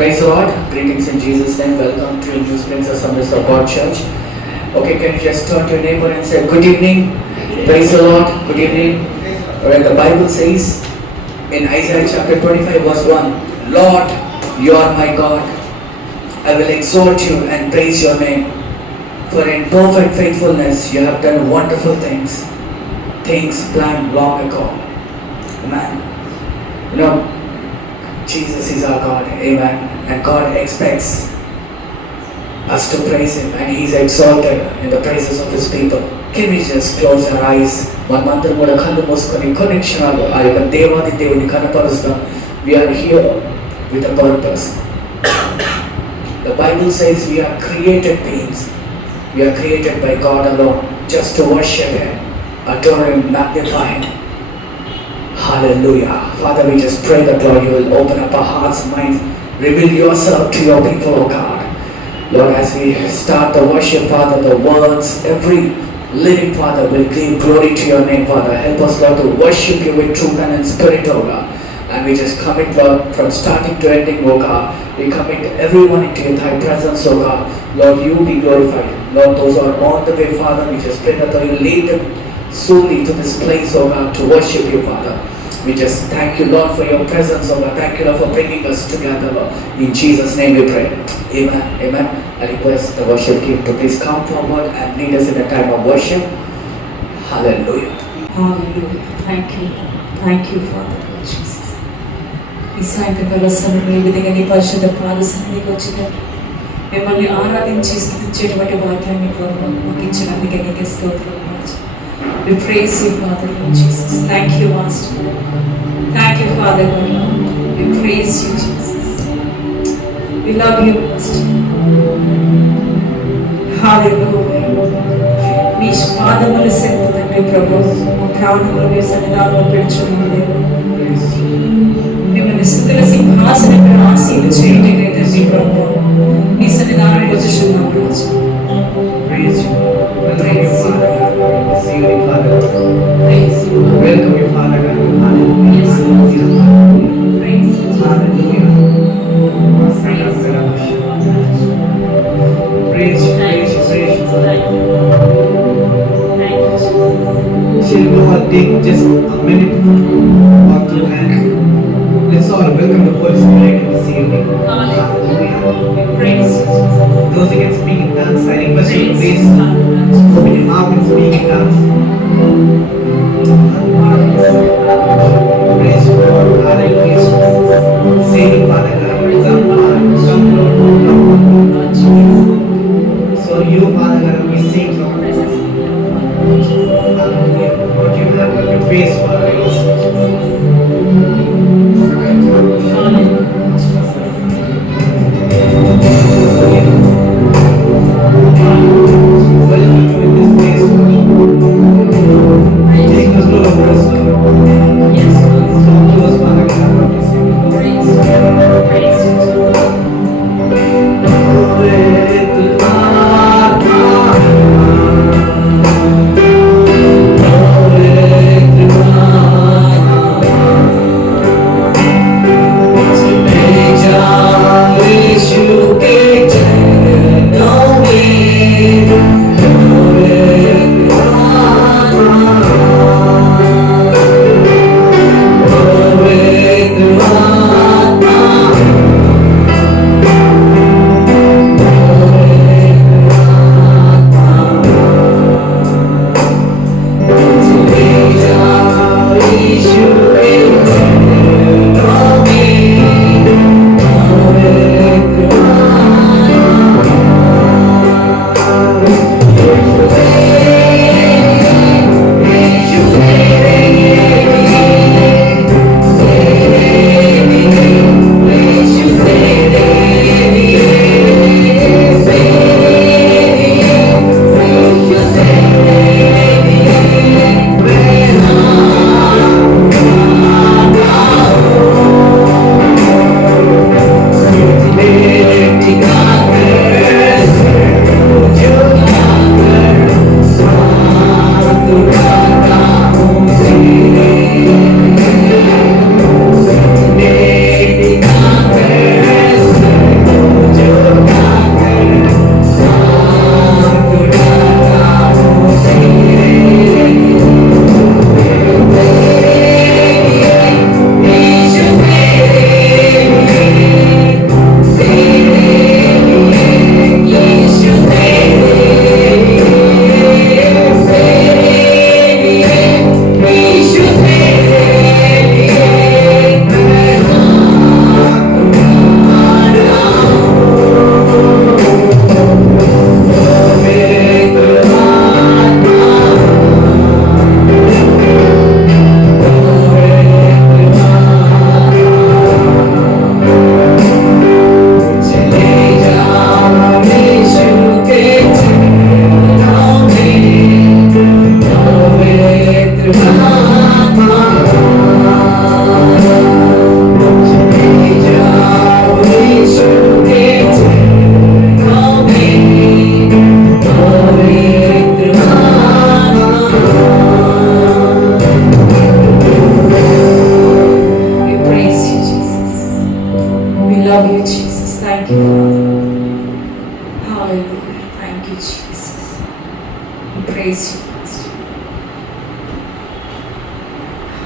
Praise the Lord. Greetings in Jesus' name. Welcome to New Springs Assemblies of God Church. Okay, can you just turn to your neighbor and say, good evening. Praise the Lord. Good evening. Alright, the Bible says in Isaiah chapter 25 verse 1, Lord, you are my God. I will exalt you and praise your name. For in perfect faithfulness you have done wonderful things. Things planned long ago. Amen. You know, Jesus is our God, amen. And God expects us to praise Him, and He's exalted in the praises of His people. Can we just close our eyes? One month కూడా కళ్ళు మూసుకొని కొన్ని క్షణాలు ఆ యొక్క దేవాది దేవుని కనపరుస్తాం. We are here with a purpose. The Bible says we are created beings. We are created by God alone, just to worship Him, adore Him, magnify Him. Hallelujah. Father, we just pray that, Lord, you will open up our hearts and minds. Reveal yourself to your people, oh God. Lord, as we start the worship, Father, the words, every living, Father, will give glory to your name, Father. Help us, Lord, to worship you with truth and in spirit, oh God. And we just commit, Lord, from starting to ending, oh God. We commit everyone into thy presence, oh God. Lord, you be glorified. Lord, those who are on the way, Father, we just pray that you lead them solely to this place, oh God, to worship you, Father. We just thank you, Lord, for your presence, oh God. Thank you, Lord, for bringing us together, Lord. In Jesus' name we pray. Amen. Amen. I request the worship team to please come forward and lead us in a time of worship. Hallelujah. Hallelujah. Thank you. Thank you, Father God Jesus. ఈ సాయంకాల సమయంలో ఈ విధంగా నీ పరిశుద్ధ పాద సన్నిధికి వచ్చినట్టు మిమ్మల్ని ఆరాధించి స్తుతించేటువంటి వాక్యాన్ని మాకు ఇచ్చినందుకే నీకే స్తోత్రం. We praise you, Father Lord Jesus. Thank you, Master. Thank you, Father Lord. We praise you, Jesus. We love you, Master. Hallelujah. మీ పాదములు సెందుతండి ప్రభు, మా ప్రాణములు మీ సన్నిధానంలో పెడుచున్నది. మిమ్మల్ని స్తుతుల సింహాసనంపై ఆసీనులు చేయటం లేదండి ప్రభు, మీ సన్నిధానంలో కూర్చున్నాం రాజు. Praise you. Praise you. See you, Father. Praise you. Welcome you, Father. Hallelujah. Yes, Hallelujah. Praise you. Hallelujah. Praise you. Praise you. Thank you, Praise you. thank you, Jesus. Shall we all take just a minute or two and let's all welcome the Holy Spirit this evening. Hallelujah. Praise you, Jesus. Those who can speak in tongues, I request you to Praise please you. open your mouth and speak in tongues. Praise you, Lord. Hallelujah. Saving Father God, come, Father, come, Lord, come. So you, Father God, we sing, Lord. Hallelujah. Lord, you have your face, Father.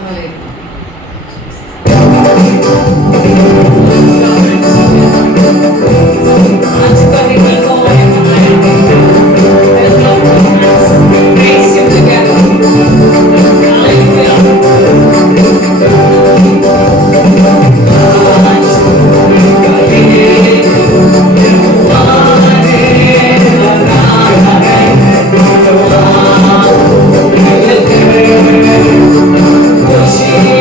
Praise Him together. Hallelujah.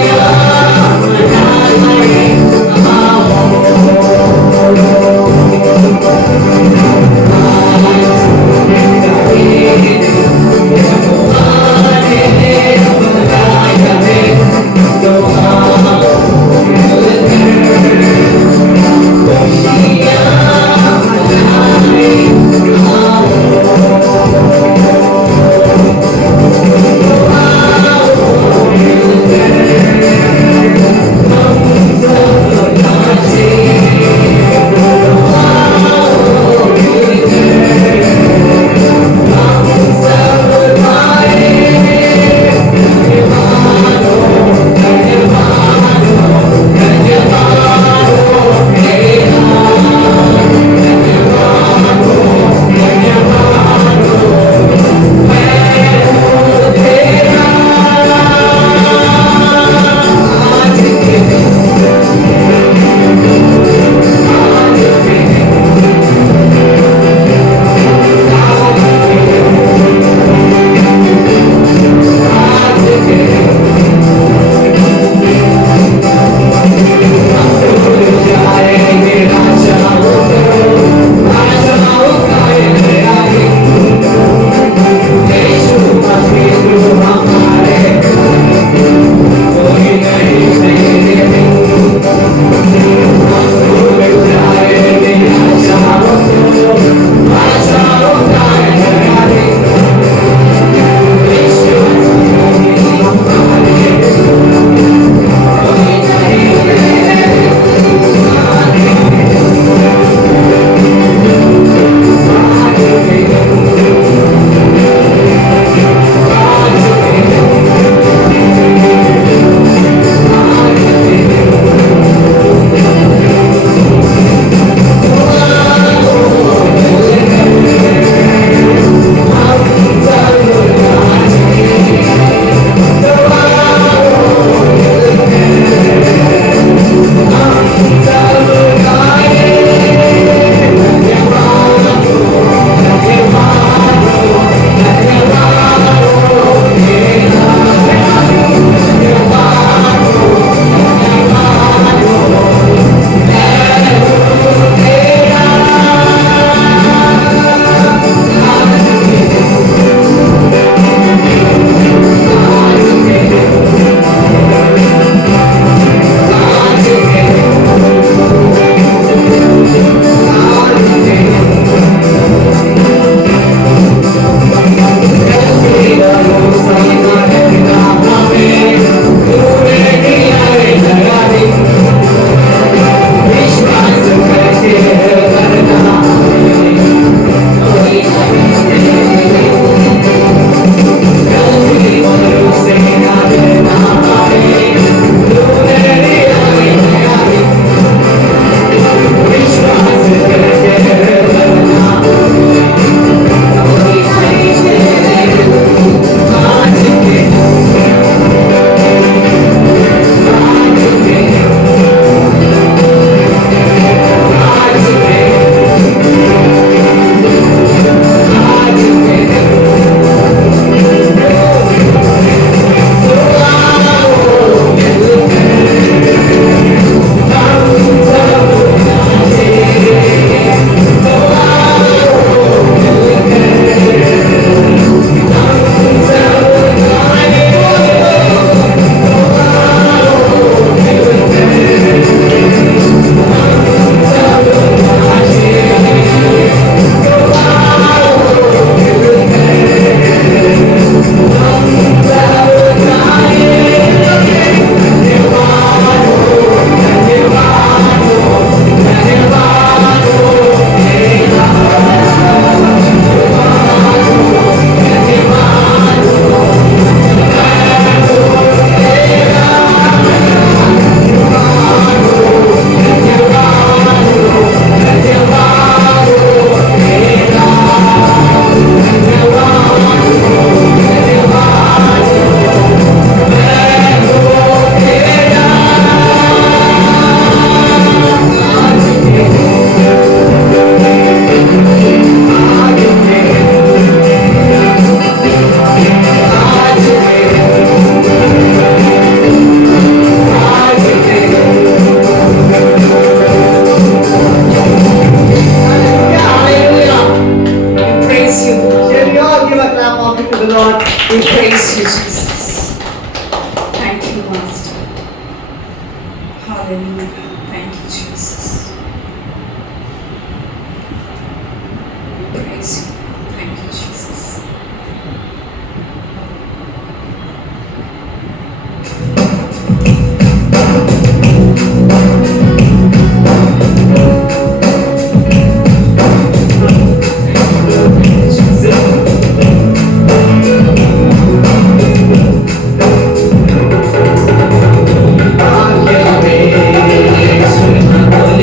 Thank you, Master. Hallelujah. Thank you, Jesus. We praise you. Thank you, Jesus.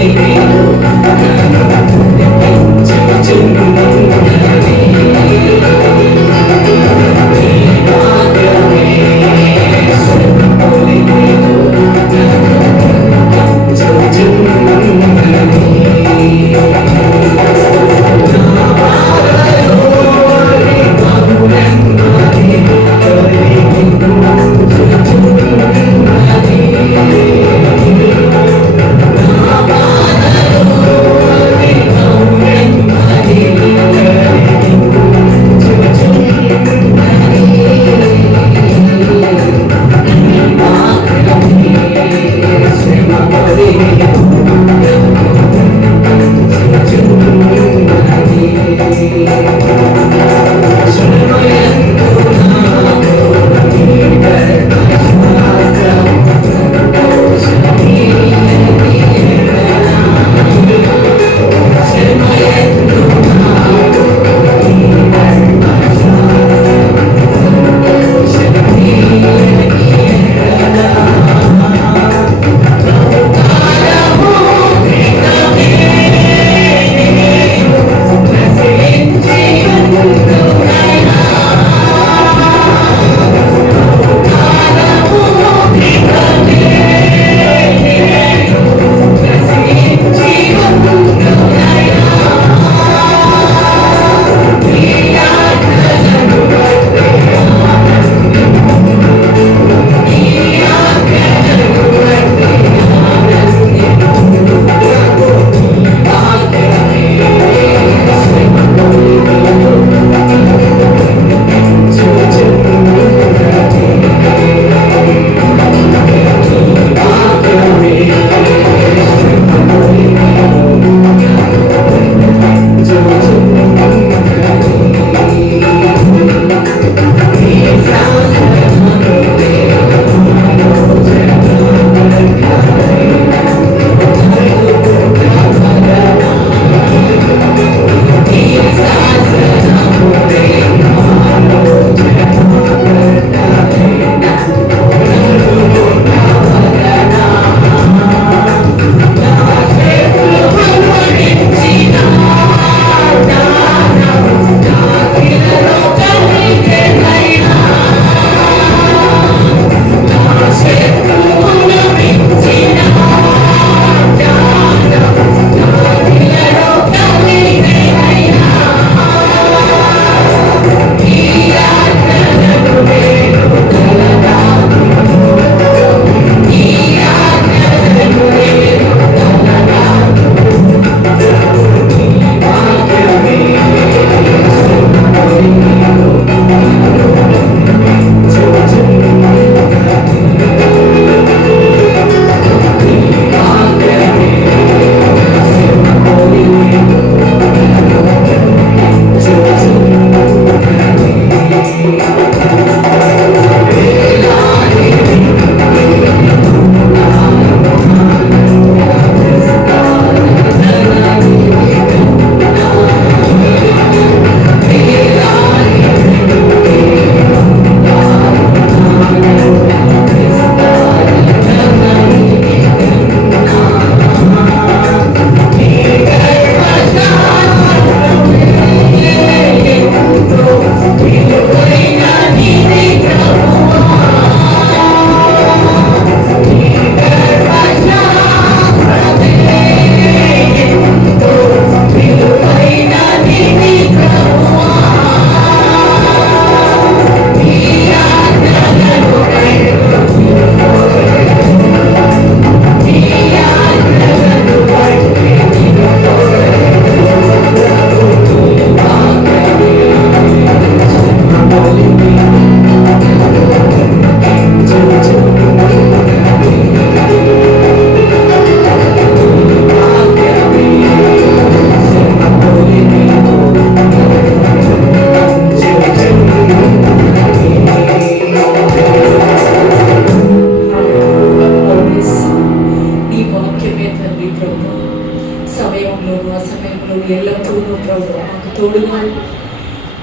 Yahweh,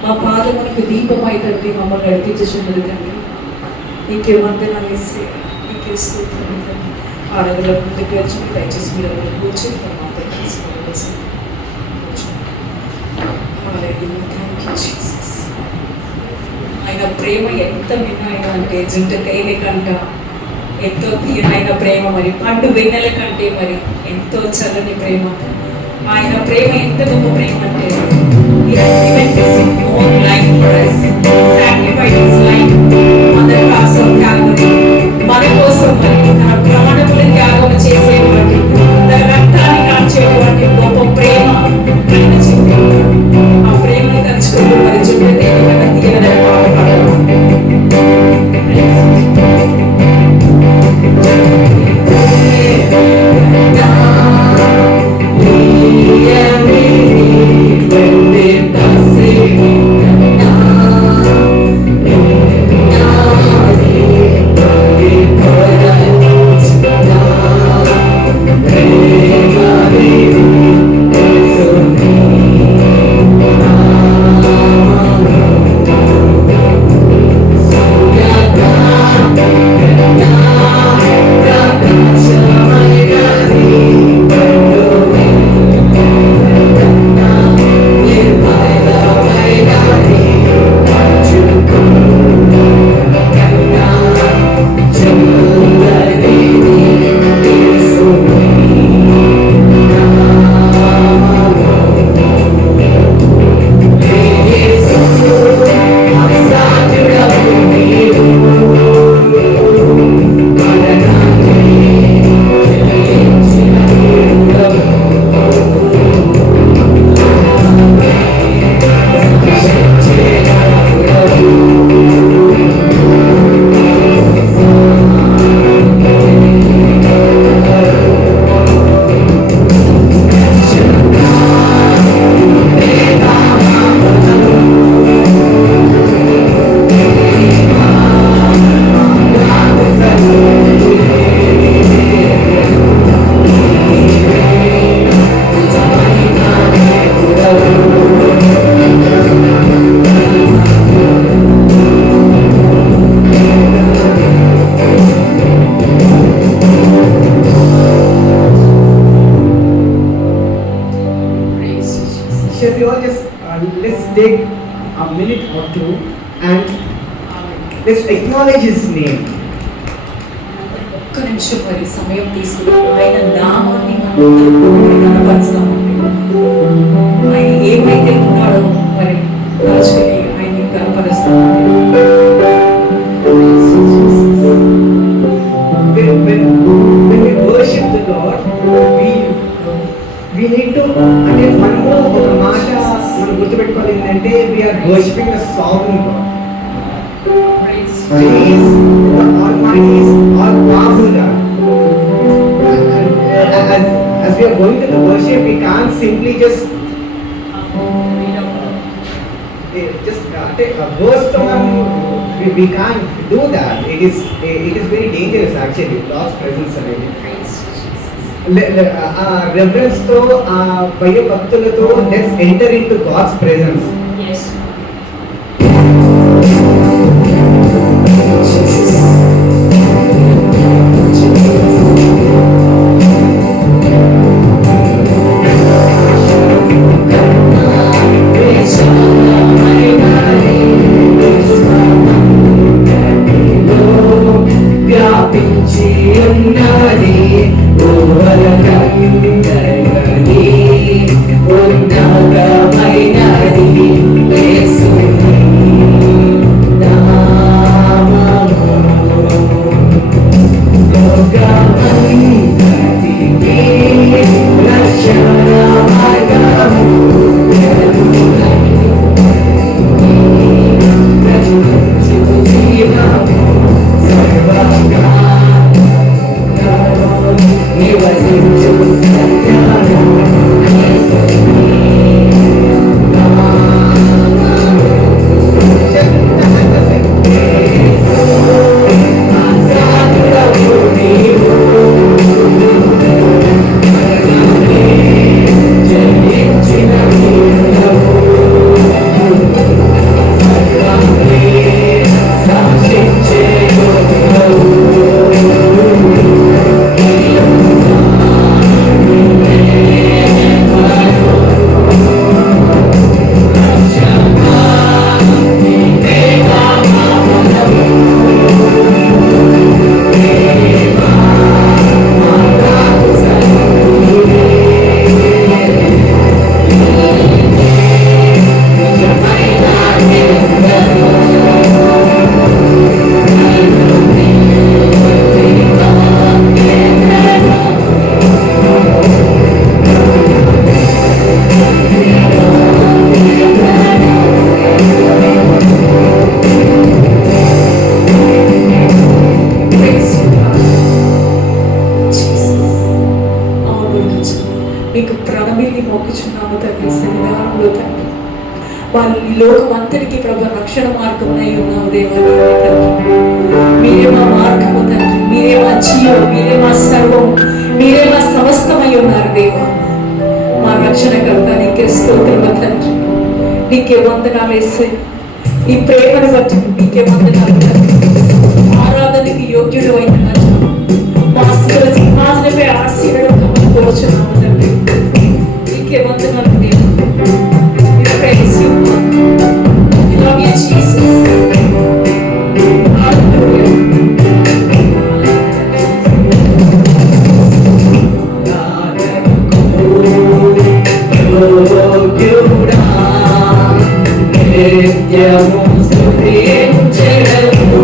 మా పాదములకు దీపమై తండ్రి మమ్మల్ని నడిపించుచున్నది తండ్రి. నీకే వందనాలు ఇస్తే నీకే స్తోత్రం తండ్రి. ఆరాధనలో ముందుకు వచ్చి దయచేసి మీరు ఎవరు కూర్చొని మాతో కలిసి ఉండవలసింది. ఆయన ప్రేమ ఎంత విన్నాయన అంటే జుంట తేనె కంట ఎంతో తీయనైన ప్రేమ, మరి పండు వెన్నెల కంటే మరి ఎంతో చల్లని ప్రేమ. ఆయన ప్రేమ ఎంత గొప్ప ప్రేమ అంటే He has given His own life for us, sacrificed His life on the cross of Calvary. మన కోసం మరి తన ప్రాణములు త్యాగం చేసేటువంటి, తన రక్తాన్ని కాల్చేటువంటి గొప్ప ప్రేమ ఆయన చూపాడు. ఆ ప్రేమను తలుచుకుంటూ మరి చుట్టూ దేవుని తీయని పాట పాడాలి. Let's take a minute or two and let's acknowledge His name. ఒక్క నిమిషం మరి సమయం తీసుకుని ఆయన నామాన్ని మనం కనపరుస్తామండి. ఆయన ఏమైతే ఉన్నాడో మరి తలుచుకుని ఆయన్ని కనపరుస్తామండి. When we worship the Lord, we need to, అంటే మనము ఒక మాట మనం గుర్తుపెట్టుకోవాలి ఏంటంటే we are worshiping the sovereign God. He is the Almighty, all-powerful God. As we are going to the worship, we can't simply just take a verse from. We can't do that. It is very dangerous actually. God's presence already. Reverence to భయభక్తులతో let's enter into God's presence. Yes. He was in వాళ్ళు ఈ లోకం అంతటికి ప్రభు రక్షణ మార్గమునై ఉన్నావు దేవా. మీరే మా మార్గము తండ్రి, మీరే మా జీవం, మీరే మా సర్వం, మీరే మా సమస్తమై ఉన్నారు దేవా. మా రక్షణకర్త నీకే స్తోత్రము తండ్రి, నీకే వందనాలు యేసయ్య. ఈ ప్రేమను బట్టి నీకే వందనాలు తండ్రి. ఆరాధనకి యోగ్యుడు అయిన రాజా, మా సింహాసనపై ఆశీర్వాదం కోరుచున్నాము తండ్రి. నీకే వందనాలు దేవా. We praise you, we love you, Jesus. Hallelujah. నిత్యము స్తుతించెదము.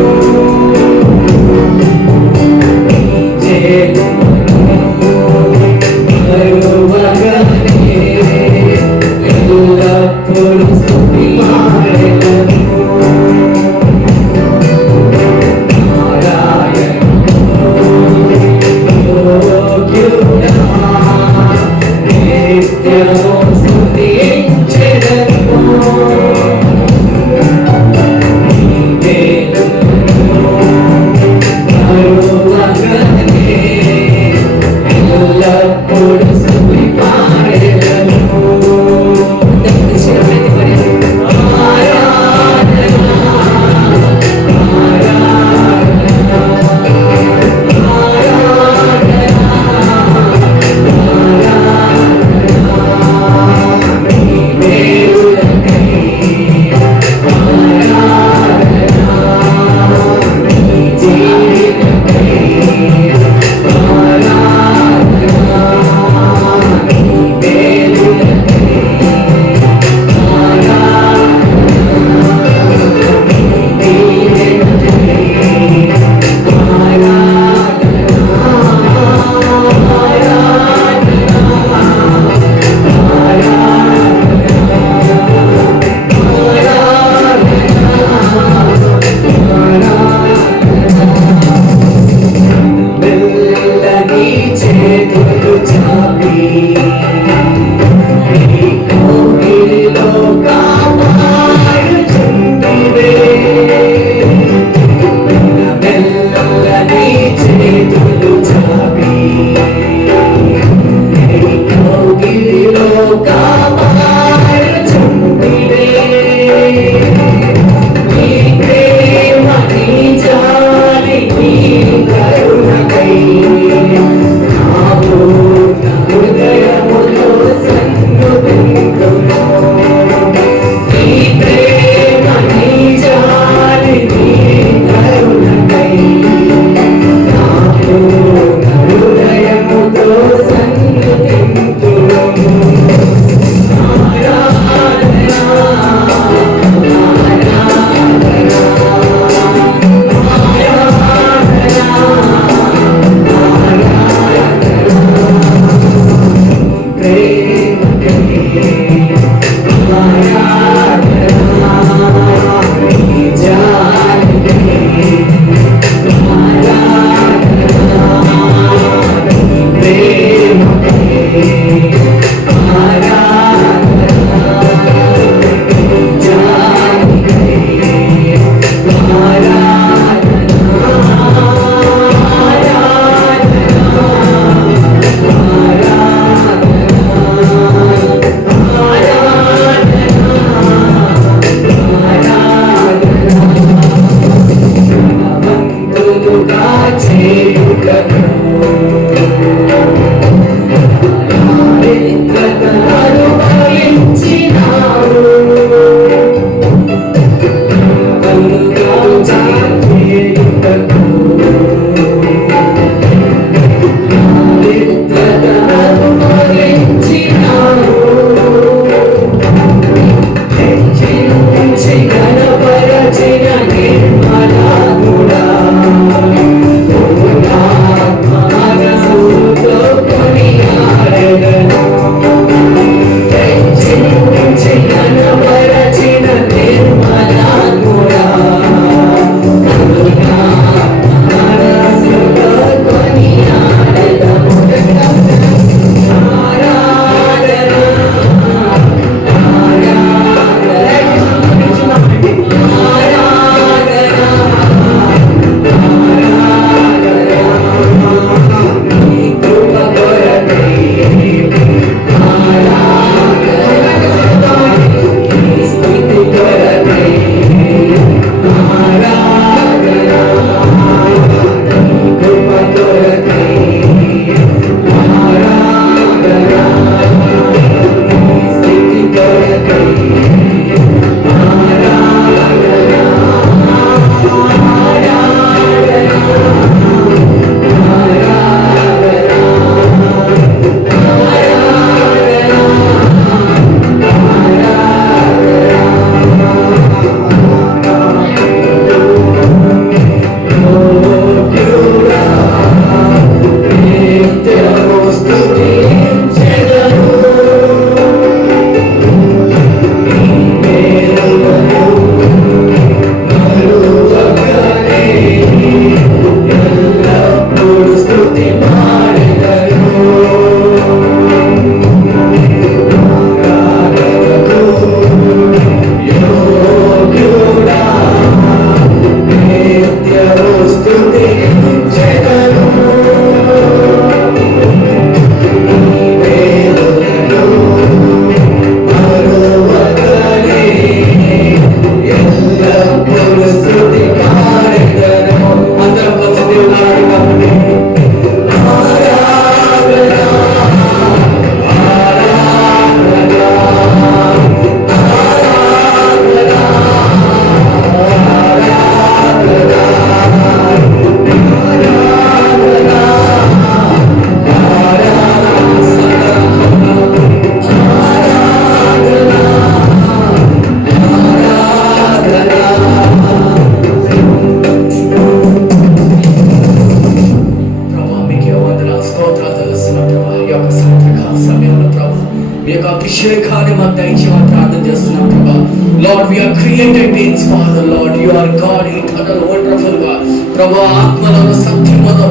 అభిషేకాన్ని మాకు దయచేయమని ప్రార్థన చేస్తున్నాం ప్రభా. Lord we are created beings Father. Lord you are God eternal wonderful గా ప్రభా, ఆత్మలను సత్యమును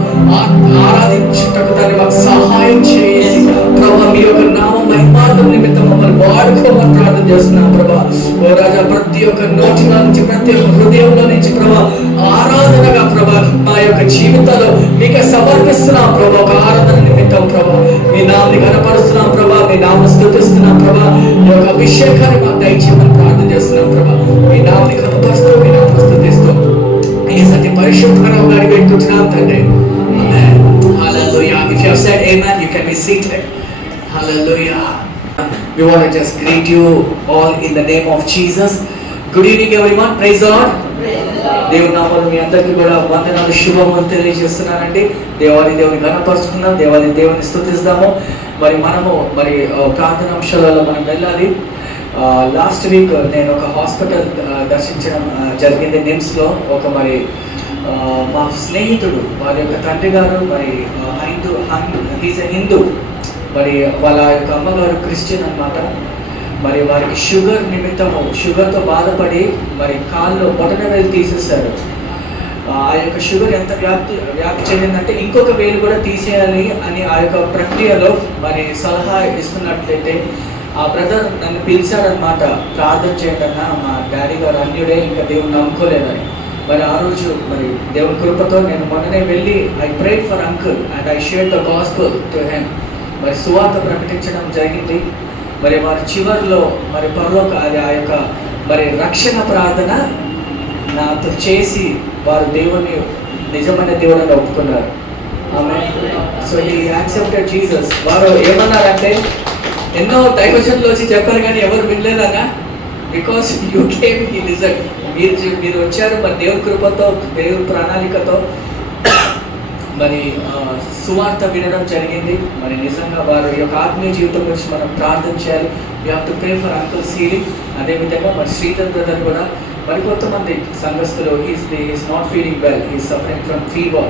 ఆరాధించుటకు దాన్ని మాకు సహాయం చేసి ప్రభా, మీ యొక్క నామ మహిమార్థం నిమిత్తం మమ్మల్ని వాడుకోమని ప్రార్థన చేస్తున్నాం ప్రభా. ఓ రాజా, ప్రతి ఒక్క నోటిలో నుంచి, ప్రతి ఒక్క హృదయంలో నుంచి ప్రభా ఆరాధనగా ప్రభా మా యొక్క జీవితాల్లో మీకు సమర్పిస్తున్నాం ప్రభా. ఒక ఆరాధన నిమిత్తం ప్రభా మీ నామని కనపరుస్తున్నాం ప్రభా, మీ నామం స్తుతిస్తున్నాం ప్రభా. ఈ యొక్క అభిషేకాన్ని మాకు దయచేయమని ప్రార్థన చేస్తున్నాం ప్రభా. మీ నామని కనపరుస్తూ, మీ నామం స్తుతిస్తూ ఈ సత్య పరిశుద్ధంగా అడిగేట్టున్నాం తండ్రి. ఆమేన్. హల్లెలూయా. If you have said amen, you can be seated. Hallelujah. We want to just greet you all in the name of Jesus. Good evening everyone. Praise the Lord. దేవుని నామములో మీ అందరికీ కూడా వందనాలు, శుభములు తెలియజేస్తున్నానండి. దేవుని ఘనపరుచుకుందాం, దేవుని స్తుతిస్తాము. మనము ప్రార్థనాంశాలలో మనం వెళ్ళాలి. లాస్ట్ వీక్ నేను ఒక హాస్పిటల్ దర్శించడం జరిగింది. నిమ్స్లో ఒక మా స్నేహితుడు, వారి యొక్క తండ్రి గారు హిందూ, వాళ్ళ యొక్క అమ్మగారు క్రిస్టియన్ అన్నమాట. వారికి షుగర్ నిమిత్తము, షుగర్తో బాధపడి కాల్లో బొటన వేలు తీసేశారు. ఆ యొక్క షుగర్ ఎంత వ్యాప్తి చెందిందంటే ఇంకొక వేలు కూడా తీసేయాలి అని ఆ యొక్క ప్రక్రియలో సలహా ఇస్తున్నట్లయితే ఆ బ్రదర్ నన్ను పిలిచాడనమాట. ప్రార్థన చేయండి అన్న, మా డాడీ గారు అన్యుడే, ఇంకా దేవుని నమ్ముకోలేదని. ఆ రోజు దేవుని కృపతో నేను మొన్ననే వెళ్ళి I prayed for uncle and I share the gospel to him. సువార్త ప్రకటించడం జరిగింది. వారి చివరిలో పరలోక ఆ యొక్క రక్షణ ప్రార్థన నాతో చేసి వారు దేవుని నిజమైన దేవుడిని ఒప్పుకున్నారు. Amen. So he accepted Jesus. వారు ఏమన్నారంటే, ఎన్నో దైవజనులు వచ్చి చెప్పారు కానీ ఎవరు వినలేదన్నా. Because you came, he listen. మీరు వచ్చారు దేవుని కృపతో, దేవుని ప్రణాళికతో సువార్త వినడం జరిగింది. నిజంగా వారి యొక్క ఆత్మీయ జీవితం గురించి మనం ప్రార్థన చేయాలి. You have to pray for uncle healing. అదేవిధంగా శ్రీధర్ బ్రదర్ కూడా కొంతమంది సంఘస్థులు is not feeling well, is suffering from fever.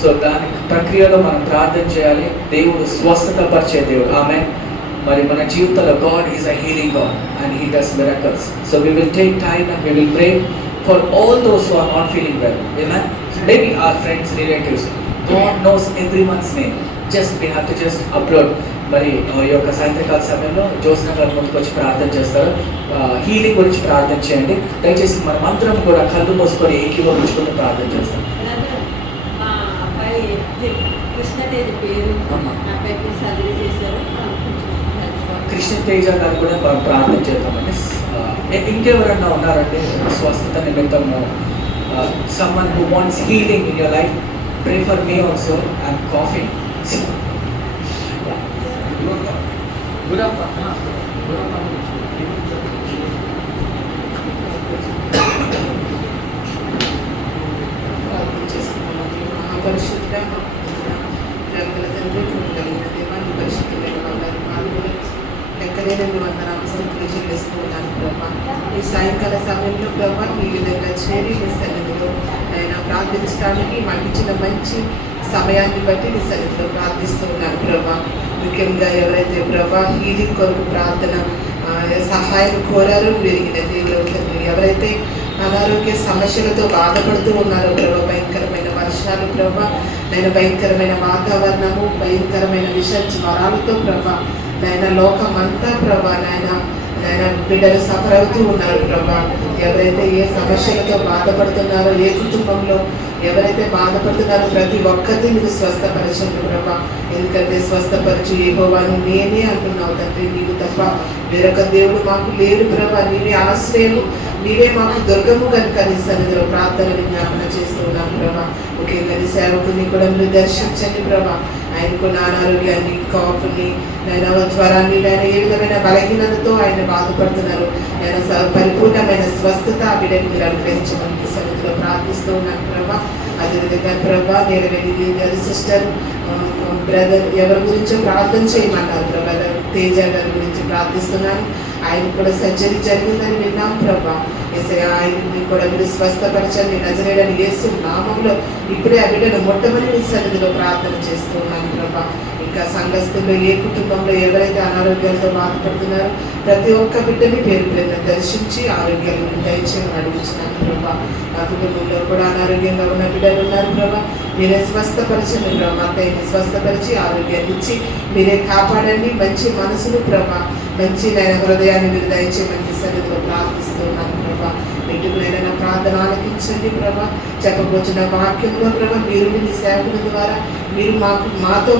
So దాని ప్రక్రియలో మనం ప్రార్థన చేయాలి. దేవుడు స్వస్థత పరిచే దేవుడు. ఆమేన్. మన జీవితంలో God is a healing God and he does miracles. So we will take time and we will pray for all those who are not feeling well. ఆమేన్. Maybe our friends, relatives, God knows everyone's name. Just we have to just upload. ఈ యొక్క సాయంత్రకాల సమయంలో జ్యోత్స్న గారు ముందుకు వచ్చి ప్రార్థన చేస్తారు. Healing గురించి ప్రార్థన చేయండి. దయచేసి మనమందరం కూడా కళ్ళు మూసుకొని ఏకీభవించుకుంటూ ప్రార్థన చేస్తాం. కృష్ణ తేజ గారు కూడా ప్రార్థన చేద్దామండి. ఇంకెవరన్నా ఉన్నారండి స్వస్థత నిమిత్తము? Someone who wants healing in your life, pray for me also. I'm coughing. ఈ సాయంకాల సమయంలో ప్రభా ఈ విధంగా చేరి నీ సన్నిధిలో ఆయన ప్రార్థించడానికి మాకు ఇచ్చిన మంచి సమయాన్ని బట్టి నీ సన్నిధిలో ప్రార్థిస్తూ ఉన్నాను ప్రభా. ముఖ్యంగా ఎవరైతే ప్రభా హీలింగ్ కొరకు ప్రార్థన సహాయం కోరారో విరిగిన దేవుడు, ఎవరైతే అనారోగ్య సమస్యలతో బాధపడుతూ ఉన్నారో ప్రభా, భయంకరమైన వర్షాలు ప్రభా, నేను భయంకరమైన వాతావరణము, భయంకరమైన విష జ్వరాలతో ప్రభా, నాయన లోకం అంతా ప్రభా, నాయన బిడ్డలు సఫర్ అవుతూ ఉన్నారు ప్రభా. ఎవరైతే ఏ సమస్యలతో బాధపడుతున్నారో, ఏ కుటుంబంలో ఎవరైతే బాధపడుతున్నారో ప్రతి ఒక్కరిని మీరు స్వస్థపరచండి ప్రభా. ఎందుకంటే స్వస్థపరచు యెహోవాను నేనే అంటున్నావు తండ్రి. నీకు తప్ప వేరొక దేవుడు మాకు లేడు ప్రభా. నీవే ఆశ్రయము, నీవే మాకు దుర్గము కనుక నీ సన్నిధిలో ప్రార్థన విజ్ఞాపన చేస్తూ ఉన్నాం ప్రభా. ముఖ్యంగా నీ సేవకుని కూడా మీరు దర్శించండి ప్రభా. ఆయనకున్న అనారోగ్యాన్ని, కాఫ్ని, ఆయన జ్వరాన్ని, ఆయన ఏ విధమైన బలహీనతతో ఆయన బాధపడుతున్నారు, ఆయన పరిపూర్ణమైన స్వస్థత ఆ బిడ్డకి మీరు అనుగ్రహించమని సన్నిధిలో ప్రార్థిస్తూ ఉన్నాను ప్రభా. అదేవిధంగా ప్రభా నేను వెళ్ళి సిస్టర్ బ్రదర్ ఎవరి గురించో ప్రార్థన చేయమన్నారు బ్రదర్ తేజ గారి గురించి ప్రార్థిస్తున్నాను. ఆయనకు కూడా సర్జరీ జరిగిందని విన్నాం ప్రభా. ఏసయ్యా ఆయన్ని కూడా మీరు స్వస్థపరచండి నజరేయుడైన యేసు నామములో ఇప్పుడే ఆ బిడ్డను మొట్టమొదటి నీ సన్నిధిలో ప్రార్థన చేస్తున్నాను ప్రభా. ఇంకా సంఘస్థుల్లో ఏ కుటుంబంలో ఎవరైతే అనారోగ్యాలతో బాధపడుతున్నారో ప్రతి ఒక్క బిడ్డని పేరు పేరున దర్శించి ఆరోగ్యాలు మీరు దయచేయమని అడుగుతున్నాను ప్రభా. నా కుటుంబంలో కూడా అనారోగ్యంగా ఉన్న బిడ్డలు ఉన్నారు ప్రభా. మీరే స్వస్థపరచండి ప్రభా. అత్తయ్యని స్వస్థపరిచి ఆరోగ్యాన్ని ఇచ్చి మీరే కాపాడండి. మంచి మనసును ప్రభా, మంచి నాయన హృదయాన్ని మీరు దయచేయమని సన్నిధిలో ప్రార్థిస్తున్నాను ప్రభా. పెట్టుకునైనా నా ప్రార్థన ఆలకించండి ప్రభా. చెప్పబోతున్న వాక్యంలో ప్రభా మీరు మీ సేవకుల ద్వారా మీరు మాతో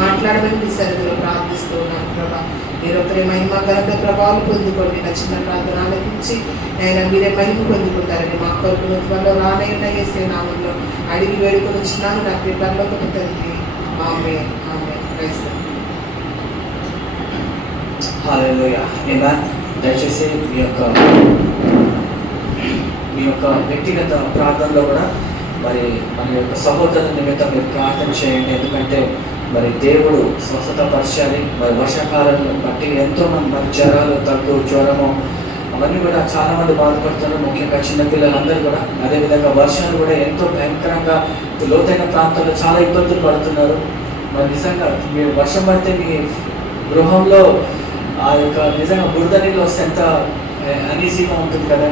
మాట్లాడమని మీ సన్నిధిలో ప్రార్థిస్తున్నాను ప్రభా. మీరు ఒకరే మహిమ ఘనత ప్రభావాలు పొందుకోండి. నా చిన్న ప్రార్థన ఆలకించి అయినా మీరే మహిమ పొందుకుంటారని మా కొరకు త్వరలో రానయ్య యేసే నామంలో అడిగి వేడుకొని వచ్చినాను నా పేపర్లో ఒక తండ్రి. Amen amen. Praise the lord. Hallelujah. Amen. దయచేసి మీ యొక్క వ్యక్తిగత ప్రార్థనలో కూడా మరి మన యొక్క సహోదరుల నిమిత్తం మీరు ప్రార్థన చేయండి. ఎందుకంటే మరి దేవుడు స్వస్థత పరచాలి. మరి వర్షాకాలను బట్టి ఎంతోమంది మరి జ్వరాలు, దగ్గు, జ్వరము అవన్నీ కూడా చాలామంది బాధపడుతున్నారు. ముఖ్యంగా చిన్నపిల్లలందరూ కూడా. అదేవిధంగా వర్షాలు కూడా ఎంతో భయంకరంగా లోతైన ప్రాంతాల్లో చాలా ఇబ్బందులు పడుతున్నారు. మరి నిజంగా మీరు వర్షం పడితే మీ గృహంలో ఆ యొక్క నిజంగా బురద నీళ్ళు వస్తే ఎంత అనీజీగా ఉంటుంది కదా.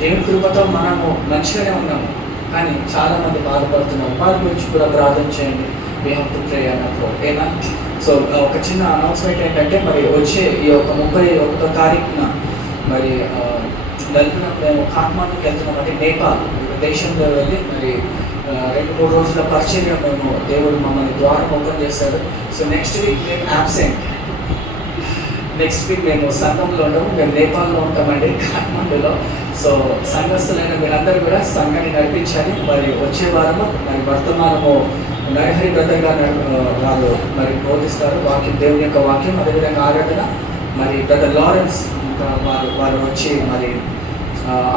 దేవుని కృపతో మనము మంచిగానే ఉన్నాము, కానీ చాలామంది బాధపడుతున్నారు. వారి గురించి కూడా ప్రార్థన చేయండి. వీ హ్యావ్ టు ప్రే అన్నప్పుడు ఏనా. సో ఒక చిన్న అనౌన్స్మెంట్ ఏంటంటే మరి వచ్చే ఈ యొక్క 31వ తారీఖున మరి నలుగున మేము కాఠ్మండూకి వెళ్తున్నాం. అంటే నేపాల్ దేశంలో వెళ్ళి మరి 2-3 రోజుల పరిచర్య మేము దేవుడు మమ్మల్ని ద్వారం ఓపెన్ చేశాడు. సో నెక్స్ట్ వీక్ మేము యాబ్సెంట్. నెక్స్ట్ వీక్ మేము సంఘంలో ఉండము, మేము నేపాల్లో ఉంటామండి, కాఠ్మండూలో. సో సంఘస్థులైన మీరందరూ కూడా సంఘాన్ని నడిపించాలి. మరి వచ్చే వారము మరి వర్తమానము నరహరి బ్రదర్ గారు వారు మరి బోధిస్తారు వాక్యం, దేవుని యొక్క వాక్యం. అదేవిధంగా ఆరాధన మరి బ్రదర్ లారెన్స్ ఇంకా వారు వచ్చి మరి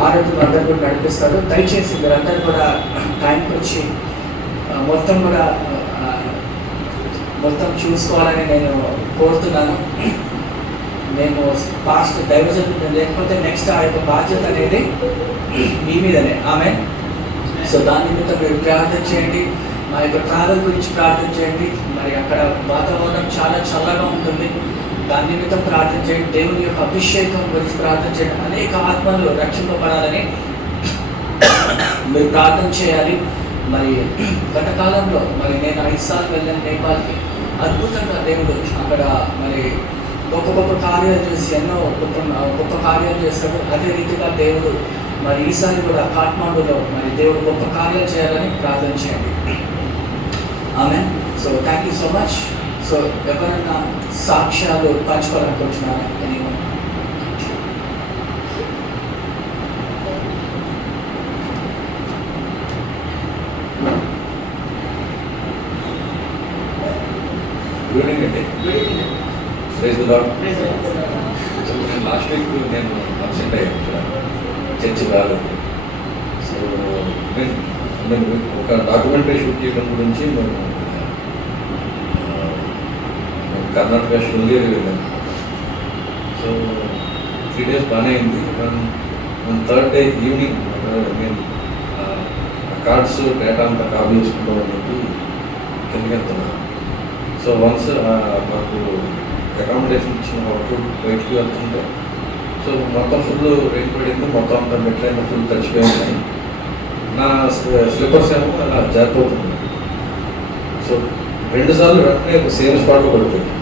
ఆరాధన అందరూ కూడా నడిపిస్తారు. దయచేసి మీరందరూ కూడా టైంకి వచ్చి మొత్తం చూసుకోవాలని నేను కోరుతున్నాను. మేము పాస్ట్ డైవర్జన్ లేకపోతే నెక్స్ట్ ఆ యొక్క బాధ్యత అనేది మీ మీదనే. ఆమెన్. సో దాని నిమిత్తం మీరు ప్రార్థన చేయండి. మా యొక్క ట్రావెల్ గురించి ప్రార్థన చేయండి. మరి అక్కడ వాతావరణం చాలా చల్లగా ఉంటుంది, దాని నిమిత్తం ప్రార్థన చేయండి. దేవుని యొక్క అభిషేకం గురించి ప్రార్థన చేయండి. అనేక ఆత్మలు రక్షింపబడాలని మీరు ప్రార్థన చేయాలి. మరి గత కాలంలో మరి నేను 5 సార్లు వెళ్ళాను నేపాల్కి. అద్భుతంగా దేవుడు అక్కడ మరి గొప్ప కార్యాలు చేసి ఎన్నో గొప్ప కార్యాలు చేస్తాడు. అదే రీతిగా దేవుడు మరి ఈసారి కూడా కాఠ్మండూలో మరి దేవుడు గొప్ప కార్యాలు చేయాలని ప్రార్థన చేయండి. ఆమెన్. So thank you so much. So ఎవరైనా సాక్ష్యాలు పంచుకోవాలనుకుంటున్నారా? గుడ్ ఈవినింగ్ అండి. Praise the Lord. నేను లాస్ట్ వీక్ నేను అబ్సెంట్ అయ్యాను ఇక్కడ, చర్చ్ రాలేదు. సో నేను ఒక డాక్యుమెంటరీ షూట్ చేయడం గురించి మేము కర్ణాటక శృంగేరి వెళ్ళాను. సో 3 days బాగానే అయింది. థర్డ్ డే ఈవినింగ్ నేను కార్డ్స్ డేటా అంతా కాపీ చేసుకుంటామని చెప్పి కిందకి వెళ్తున్నాను. సో వన్స్ మాకు అకామిడేషన్ ఇచ్చిన హోటల్ బయటికి వెళ్తుంటే సో మొత్తం ఫుల్ రైన్ పడింది. మొత్తం అంతా మెట్లైనా ఫుల్ తడిచిపోయి ఉన్నాయి. నా స్లిప్పర్స్ ఏమో అలా జారిపోతుంది. సో 2 సార్లు వెంటనే సేమ్ స్పాట్లో పడిపోయింది.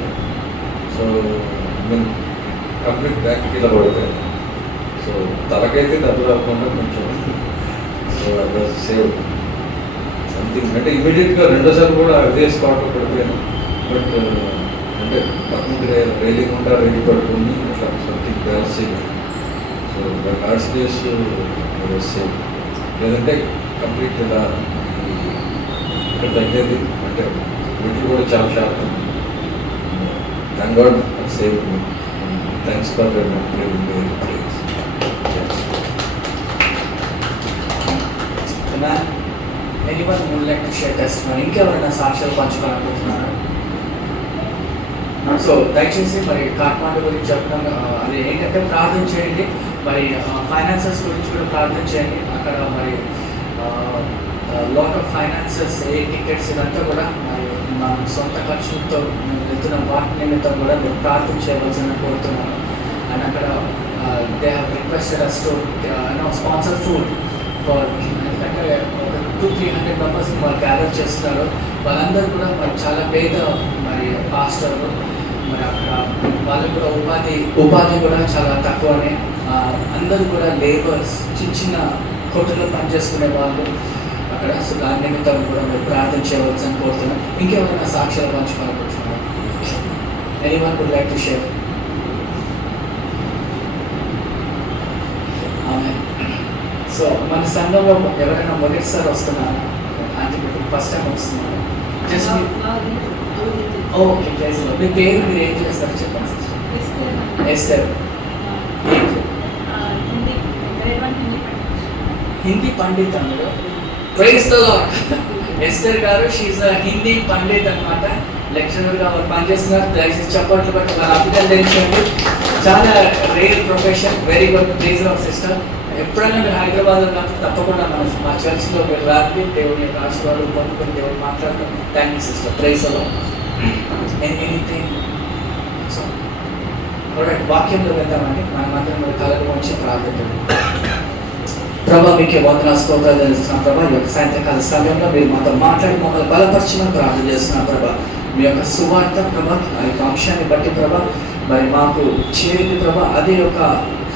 సో నేను కంప్లీట్ బ్యాక్ ఇలా పడిపోయింది. సో తలకైతే దెబ్బ రాకుండా కొంచెం సో అది సేవ్ సంథింగ్ అంటే ఇమీడియట్గా 2 సార్లు కూడా అదే స్పాట్లో పడిపోయాను. బట్ అంటే పక్కన రైలింగ్ ఉంటా రైలు పడుతుంది అట్లా సంథింగ్ బ్యాలెన్స్ చేయాలి. So by God's grace save. లేదంటే కంప్లీట్ ఇలా ఇక్కడ తగ్గేది అంటే వీటికి కూడా చాలా షార్ప్ ఉంది. Thank God save me. Thanks for please. Anyone would like to share testimony? ఇంకెవరైనా సాక్ష్యాలు పంచుకోవాలనుకుంటున్నారా? సో దయచేసి మరి కాఠ్మాండు గురించి చెప్పడం అది ఏంటంటే ప్రార్థన చేయండి. మరి ఫైనాన్సెస్ గురించి కూడా ప్రార్థన చేయండి. అక్కడ మరి లాట్ ఆఫ్ ఫైనాన్సెస్, టికెట్స్ ఇదంతా కూడా మరి మా సొంత ఖర్చులతో మేము వెళ్తున్న వాటి నిమిత్తం కూడా మీరు ప్రార్థన చేయవలసిన కోరుతున్నాను. అండ్ అక్కడ they have requested us to sponsor food for, ఎందుకంటే ఒక 200-300 మెంబర్స్ని వాళ్ళు గ్యాదర్ చేస్తున్నారు. వాళ్ళందరూ కూడా మరి చాలా పేద మరి పాస్టర్లు, మరి అక్కడ వాళ్ళకు కూడా ఉపాధి కూడా చాలా తక్కువనే. అందరూ కూడా లేబర్స్, చిన్న కొట్టులో పనిచేసుకునే వాళ్ళు అక్కడ. సో దాని నిమిత్తం కూడా మీరు ప్రార్థన చేయవలసిన కోరుతున్నాం. ఇంకెవరైనా సాక్ష్యాలు పంచుకోవాలనుకుంటున్నారా? Anyone would like to share? So మన సంఘంలో ఎవరైనా మొదటిసారి వస్తున్నారా? అంటే ఫస్ట్ టైం వస్తున్నారా? Just okay, praise the. మీ పేరు, మీరు ఏం చేస్తారు చెప్పండి సిస్టర్. ఎస్తర్. హిందీ పండిత్ అందరూ. Praise the Lord. ఎస్తర్ గారు షీఈ్ హిందీ పండిత్ అన్నమాట. లెక్చరర్గా వారు పనిచేస్తున్నారు. దయచేసి చప్పట్లు బట్టి వారు అభినందించండి. చాలా real profession. Very good. Praise Lord sister. ఎప్పుడైనా మీరు హైదరాబాద్లో నాకు తప్పకుండా మా చర్చ్లో మీరు రాత్రి దేవుని యొక్క ఆశీర్వాదం పొందుకొని దేవుడు మాట్లాడతాం. Thank you sister. Praise the Lord. Anything. So వాక్యంలో వెళ్దామండి. మనమందరం మరి కళలు వంచి ప్రార్థన. ప్రభా మీకే వందన స్తోత్రాలు తెలుస్తున్నాం ప్రభా. ఈ యొక్క సాయంత్రకాల సమయంలో మీరు మాతో మాట్లాడి మమ్మల్ని బలపరచమని ప్రార్థన చేస్తున్నాం ప్రభా. మీ యొక్క సువార్త ప్రభా, ఆ యొక్క అంశాన్ని బట్టి ప్రభా మరి మాకు చేరింది ప్రభా. అదే యొక్క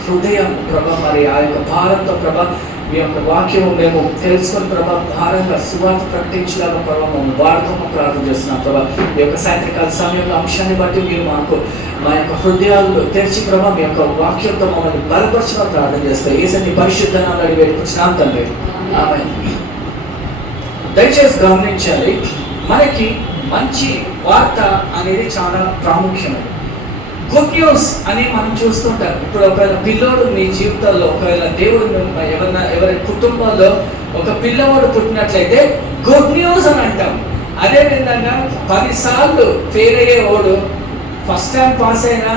హృదయం ప్రభా, మరి ఆ యొక్క భారంతో ప్రభా మీ యొక్క వాక్యం మేము తెలుసుకొని ప్రభా భారంగా సువార్త ప్రకటించలాగా ప్రభా మమ్మల్ని వాడుకోమని ప్రార్థన చేస్తున్నాం ప్రభా. ఈ యొక్క సాయంత్రకాల సమయంలో అంశాన్ని బట్టి మీరు మాకు మా యొక్క హృదయాలు తెరిచి ప్రభా మీ యొక్క వాక్యంతో మమ్మల్ని బలపరచమని ప్రార్థన చేస్తాయి. ఏసన్ని పరిశుద్ధ నామములో అడిగి వేడుకుంటున్నాం తండ్రి. ఆమేన్. దయచేసి గమనించాలి, మనకి మంచి వార్త అనేది చాలా ప్రాముఖ్యమైనది. గుడ్ న్యూస్ అని మనం చూస్తుంటాం. ఇప్పుడు ఒకవేళ పిల్లోడు మీ జీవితాల్లో, ఒకవేళ దేవుడు ఎవరి కుటుంబాల్లో ఒక పిల్లవాడు పుట్టినట్లయితే గుడ్ న్యూస్ అని అంటాం. అదేవిధంగా 10 సార్లు ఫెయిల్ అయ్యేవాడు ఫస్ట్ టైం పాస్ అయినా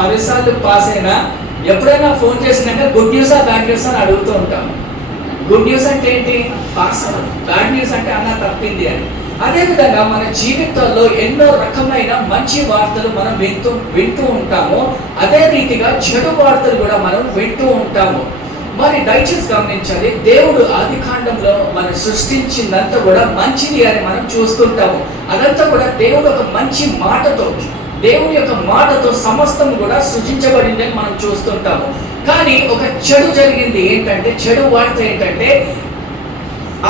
10 సార్లు పాస్ అయినా ఎప్పుడైనా ఫోన్ చేసినాక గుడ్ న్యూసా బ్యాడ్ న్యూస్ అని అడుగుతూ ఉంటాం. గుడ్ న్యూస్ అంటే ఏంటి? పాస్ అవ్వడం. బ్యాడ్ న్యూస్ అంటే అన్న తప్పింది అని. అదేవిధంగా మన జీవితాల్లో ఎన్నో రకమైన మంచి వార్తలు మనం వింటూ ఉంటాము. అదే రీతిగా చెడు వార్తలు కూడా మనం వింటూ ఉంటాము. మరి దయచేసి గమనించాలి, దేవుడు ఆదికాండంలో మనం సృష్టించిందంతా కూడా మంచిది అని మనం చూస్తుంటాము. అదంతా కూడా దేవుడు ఒక మంచి మాటతో, దేవుని యొక్క మాటతో సమస్తం కూడా సృజించబడిందని మనం చూస్తుంటాము. కానీ ఒక చెడు జరిగింది. ఏంటంటే చెడు వార్త ఏంటంటే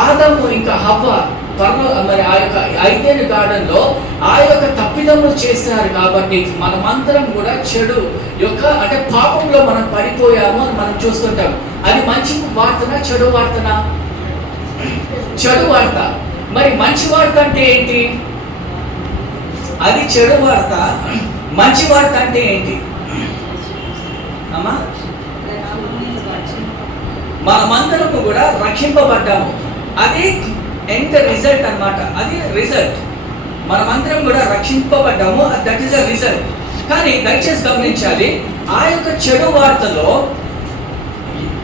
ఆదాము ఇంకా హవ్వ మరి ఆ యొక్క ఐదేను గార్డెన్లో ఆ యొక్క తప్పిదములు చేస్తున్నారు. కాబట్టి మనమందరం కూడా చెడు యొక్క అంటే పాపంలో మనం పడిపోయాము అని మనం చూస్తుంటాం. అది మంచి వార్తనా చెడు వార్తనా? చెడు వార్త. మరి మంచి వార్త అంటే ఏంటి? అది చెడు వార్త. మంచి వార్త అంటే ఏంటి అమ్మా? మనమందరము కూడా రక్షింపబడ్డాము. అది ఎండ్ రిజల్ట్ అన్నమాట. అది రిజల్ట్. మనమందరం కూడా రక్షింపబడ్డాము. That is a result. కానీ దయచేసి గమనించాలి, ఆ యొక్క చెడు వార్తలో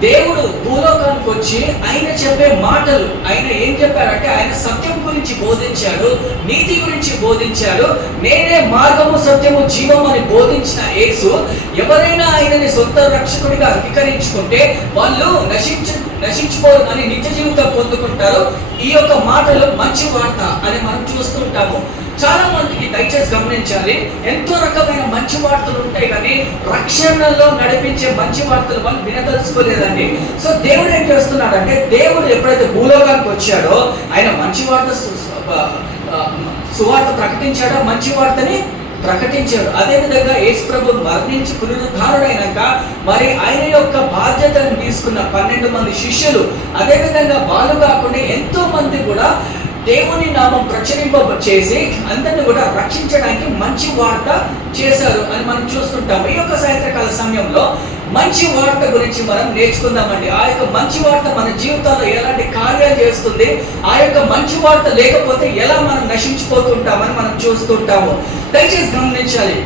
దేవుడు భూలోకానికి వచ్చి ఆయన చెప్పే మాటలు, ఆయన ఏం చెప్పారంటే ఆయన సత్యం గురించి బోధించాడు, నీతి గురించి బోధించాడు. నేనే మార్గము సత్యము జీవము అని బోధించిన యేసు ఎవరైనా ఆయనని సొంత రక్షకుడిగా అంగీకరించుకుంటే వాళ్ళు నశించిపోరు అని నిత్య జీవితం పొందుకుంటారు. ఈ యొక్క మాటలు మంచి వార్త అని మనం చూస్తుంటాము. చాలా మందికి దయచేసి గమనించాలి, ఎంతో రకమైన మంచి వార్తలు ఉంటాయి కానీ రక్షణలో నడిపించే మంచి వార్తలు వాళ్ళు వినదలుచుకోలేదండి. సో దేవుడు ఏం చేస్తున్నాడంటే, దేవుడు ఎప్పుడైతే భూలోకానికి వచ్చాడో ఆయన మంచి వార్త సువార్త ప్రకటించాడో మంచి వార్తని ప్రకటించాడు. అదేవిధంగా యేసు ప్రభు మరణించి పునరుద్ధారుడైనాక మరి ఆయన యొక్క బాధ్యతను తీసుకున్న 12 మంది శిష్యులు, అదేవిధంగా వాళ్ళు కాకుండా ఎంతో మంది కూడా దేవుని నామం ప్రచురింప చేసి అందరిని కూడా రక్షించడానికి మంచి వార్త చేశారు అని మనం చూస్తుంటాము. ఈ యొక్క సాయంత్రకాల సమయంలో మంచి వార్త గురించి మనం నేర్చుకుందామండి. ఆ యొక్క మంచి వార్త మన జీవితాల్లో ఎలాంటి కార్యాలు చేస్తుంది, ఆ యొక్క మంచి వార్త లేకపోతే ఎలా మనం నశించిపోతుంటామని మనం చూస్తుంటాము. దయచేసి గమనించాలి,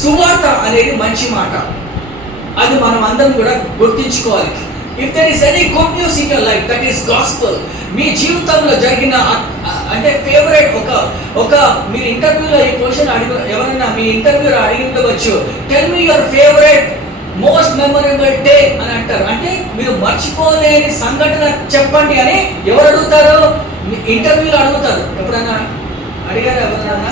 సువార్త అనేది మంచి మాట, అది మనం అందరం కూడా గుర్తించుకోవాలి. If there is any good news in your life, that is gospel. మీ జీవితంలో జరిగిన అంటే ఫేవరెట్ ఒక మీరు ఇంటర్వ్యూలో ఈ క్వశ్చన్ ఎవరైనా మీ ఇంటర్వ్యూలో అడిగి ఉండవచ్చు, tell me your favourite most memorable day అని అంటారు. అంటే మీరు మర్చిపోలేని సంఘటన చెప్పండి అని ఎవరు అడుగుతారు? ఇంటర్వ్యూలో అడుగుతారు. ఎప్పుడన్నా అడిగారు ఎవరైనా?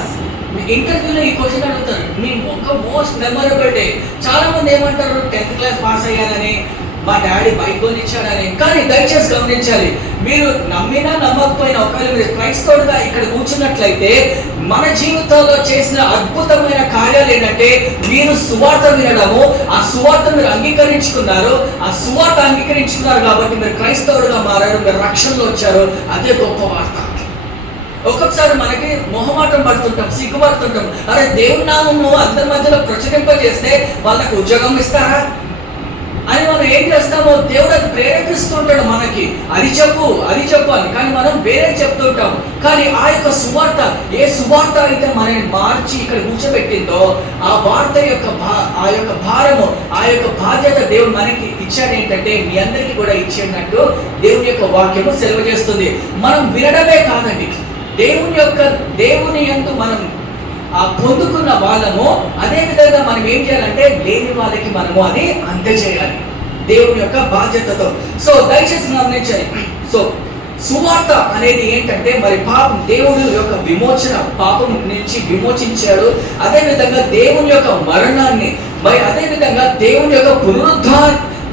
ఇంటర్వ్యూలో ఈ క్వశ్చన్ అడుగుతారు, మీ ఒక మోస్ట్ మెమొరబుల్ డే. చాలా మంది ఏమంటారు, 10th క్లాస్ పాస్ అయ్యానని, మా డాడీ బైక్ కొనిచ్చాడని. కానీ దయచేసి గమనించాలి, మీరు నమ్మినా నమ్మకపోయినా, ఒకవేళ మీరు క్రైస్తవుడుగా ఇక్కడ కూర్చున్నట్లయితే మన జీవితంలో చేసిన అద్భుతమైన కార్యాలు ఏంటంటే, మీరు సువార్త వినడము, ఆ సువార్త మీరు అంగీకరించుకున్నారు, ఆ సువార్త అంగీకరించుకున్నారు కాబట్టి మీరు క్రైస్తవుడుగా మారారు, మీరు రక్షణలో వచ్చారు. అదే గొప్ప వార్త. ఒక్కొక్కసారి మనకి మొహమాటం పడుతుంటాం, సిగ్గుపడుతుంటాం. అరే దేవుని నామము అందరి మధ్యలో ప్రచురింపజేస్తే వాళ్ళకు ఉద్యోగం ఇస్తారా అని మనం ఏం చేస్తామో దేవుడు అది ప్రేరేపిస్తుంటాడు మనకి, అది చెప్పు అని. కానీ మనం వేరే చెప్తుంటాం. కానీ ఆ యొక్క సువార్త, ఏ సువార్త అయితే మనల్ని మార్చి ఇక్కడ కూర్చోబెట్టిందో, ఆ వార్త యొక్క ఆ యొక్క భారము, ఆ యొక్క బాధ్యత దేవుడు మనకి ఇచ్చాడు. ఏంటంటే మీ అందరికీ కూడా ఇచ్చేటట్టు దేవుని యొక్క వాక్యము సెలవు చేస్తుంది. మనం వినడమే కాదండి, దేవుని యందు మనం పొందుకున్న వాళ్ళము అదే విధంగా మనం ఏం చేయాలంటే లేని వాళ్ళకి మనము అది అందజేయాలి దేవుని యొక్క బాధ్యతతో. సో దయచేసి గమనించాలి. సో సువార్త అనేది ఏంటంటే మరి పాపం, దేవుని యొక్క విమోచన, పాపం నుంచి విమోచించాడు. అదే విధంగా దేవుని యొక్క మరణాన్ని, మరి అదే విధంగా దేవుని యొక్క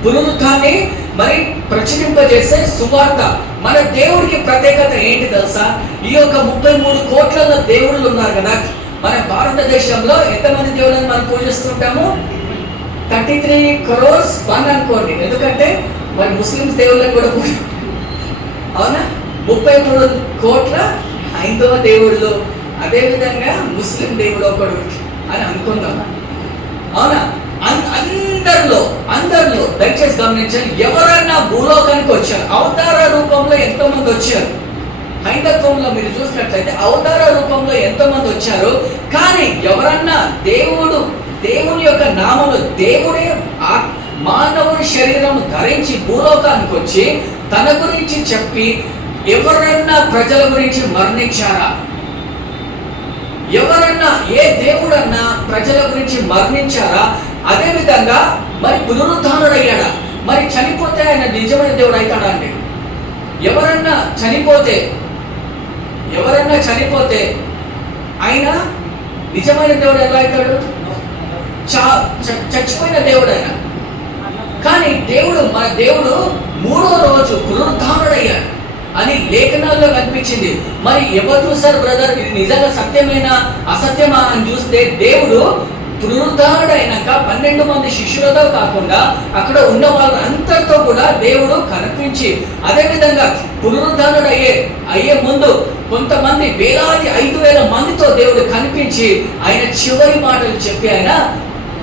పునరుద్ధాన్ని మరి ప్రచురింపజేసే సువార్త. మన దేవుడికి ప్రత్యేకత ఏంటి తెలుసా? ఈ యొక్క 33 కోట్ల దేవుళ్ళు ఉన్నారు కదా. మన భారతదేశంలో ఎంతమంది దేవుళ్ళని మనం పూజిస్తుంటాము? 33 crores 1 అనుకోండి. ఎందుకంటే మరి ముస్లిమ్స్ దేవుళ్ళని కూడా అవునా, 33 కోట్ల హైందవ దేవుళ్ళు, అదే విధంగా ముస్లిం దేవుడు ఒకడు అని అనుకుందాం. అవునా? అందరిలో దయచేసి గమనించండి, ఎవరైనా భూలోకానికి వచ్చారు, అవతార రూపంలో ఎంతో మంది వచ్చారు. హైందత్వంలో మీరు చూసినట్లయితే అవతార రూపంలో ఎంతో మంది వచ్చారు. కానీ ఎవరన్నా దేవుని యొక్క నామములో, దేవుడే మానవుని శరీరం ధరించి భూలోకానికి వచ్చి తన గురించి చెప్పి ఎవరన్నా ప్రజల గురించి మరణించారా? ఎవరన్నా, ఏ దేవుడన్నా ప్రజల గురించి మరణించారా? అదే విధంగా మరి పునరుద్ధానుడయ్యాడా? మరి చనిపోతే ఆయన నిజమైన దేవుడు అవుతాడా అండి? ఎవరన్నా చనిపోతే ఆయన నిజమైన దేవుడు ఎలా అవుతాడు? చచ్చిపోయిన దేవుడు ఆయన. కానీ మన దేవుడు 3వ రోజు పునరుద్ధానుడయ్యాడు అని లేఖనాల్లో కనిపించింది. మరి ఎవరు చూసారు బ్రదర్, ఇది నిజంగా సత్యమేనా అసత్యమా అని చూస్తే, దేవుడు పునరుద్ధానుడైనాక 12 మంది శిష్యులతో కాకుండా అక్కడ ఉన్న వాళ్ళందరితో కూడా దేవుడు కనిపించి, అదే విధంగా పునరుద్ధానుడు అయ్యే ముందు కొంతమంది వేలాది 5,000 మందితో దేవుడు కనిపించి ఆయన చివరి మాటలు చెప్పి ఆయన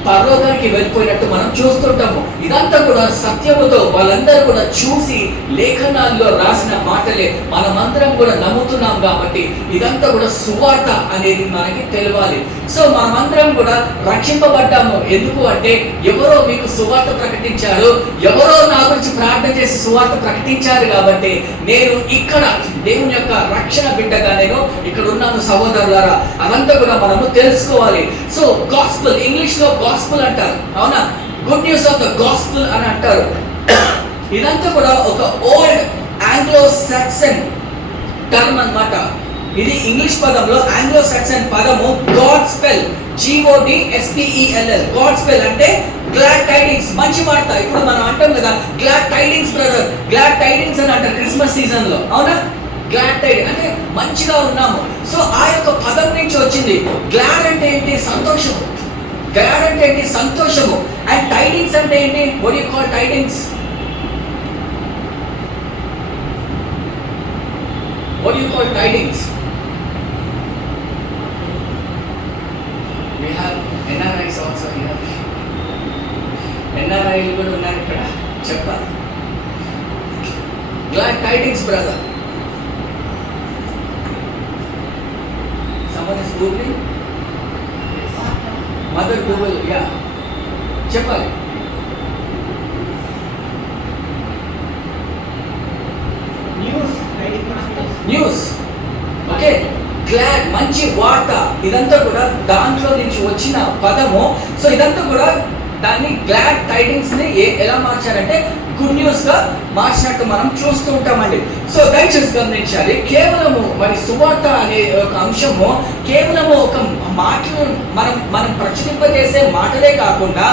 పరలోకానికి వెళ్ళిపోయినట్టు మనం చూస్తుంటాము. ఇదంతా కూడా సత్యముతో వాళ్ళందరూ కూడా చూసి లేఖనాల్లో రాసిన మాటలే మనమందరం కూడా నమ్ముతున్నాం. కాబట్టి ఇదంతా కూడా సువార్త అనేది మనకి తెలియాలి. సో మనమందరం కూడా రక్షింపబడ్డాము. ఎందుకు అంటే ఎవరో మీకు సువార్త ప్రకటించారు, ఎవరో నా గురించి ప్రార్థన చేసి సువార్త ప్రకటించారు. కాబట్టి నేను ఇక్కడ దేవుని యొక్క రక్షణ బిడ్డగా నేను ఇక్కడ ఉన్నాను సహోదరులారా. అదంతా కూడా మనము తెలుసుకోవాలి. సో గాస్పెల్, ఇంగ్లీష్ లో గాస్పెల్ అంటారు, అవునా? Good news of the gospel అని అంటారు. ఇదంతా కూడా ఒక ఓల్డ్ ఆంగ్లో సాక్సన్ టర్మ్ అన్నమాట. ఇది ఇంగ్లీష్ పదంలో ఆంగ్లో సాక్సన్ పదము గాస్పెల్, GODSPELL. గాస్పెల్ అంటే గ్లాడ్ టైడింగ్స్, మంచి వార్త. ఇప్పుడు మనం అంటాం కదా glad tidings brother, glad tidings అని అంటారు క్రిస్మస్ సీజన్ లో, అవునా? గ్లాడ్ టైడింగ్ అంటే మంచిగా ఉన్నాము. సో ఆ యొక్క పదం నుంచి వచ్చింది. గ్లాడ్ అంటే ఏంటి? సంతోషము. గ్లాడ్ అంటే ఏంటి? సంతోషము. అండ్ టైడింగ్స్ అంటే ఏంటి? What you call tidings? What do you call tidings? We have NRIs also here. NRI అమ్మాయిలు కూడా ఉన్నారు ఇక్కడ, చెప్పాలి. Glad tidings brother. Someone is googling? Mother Google, yeah. చెప్పాలి. న్యూస్. ఓకే, గ్లాడ్ మంచి వార్త. ఇదంతా కూడా దాంట్లో నుంచి వచ్చిన పదము. సో ఇదంతా కూడా దాన్ని గ్లాడ్ టైడింగ్స్ ని ఎలా మార్చారంటే గుడ్ న్యూస్ గా మార్చినట్టు మనం చూస్తూ ఉంటామండి. సో దయచేసి గమనించాలి, కేవలము మరి సువార్త అనే ఒక అంశము కేవలము ఒక మాటలు మనం ప్రచురింపజేసే మాటలే కాకుండా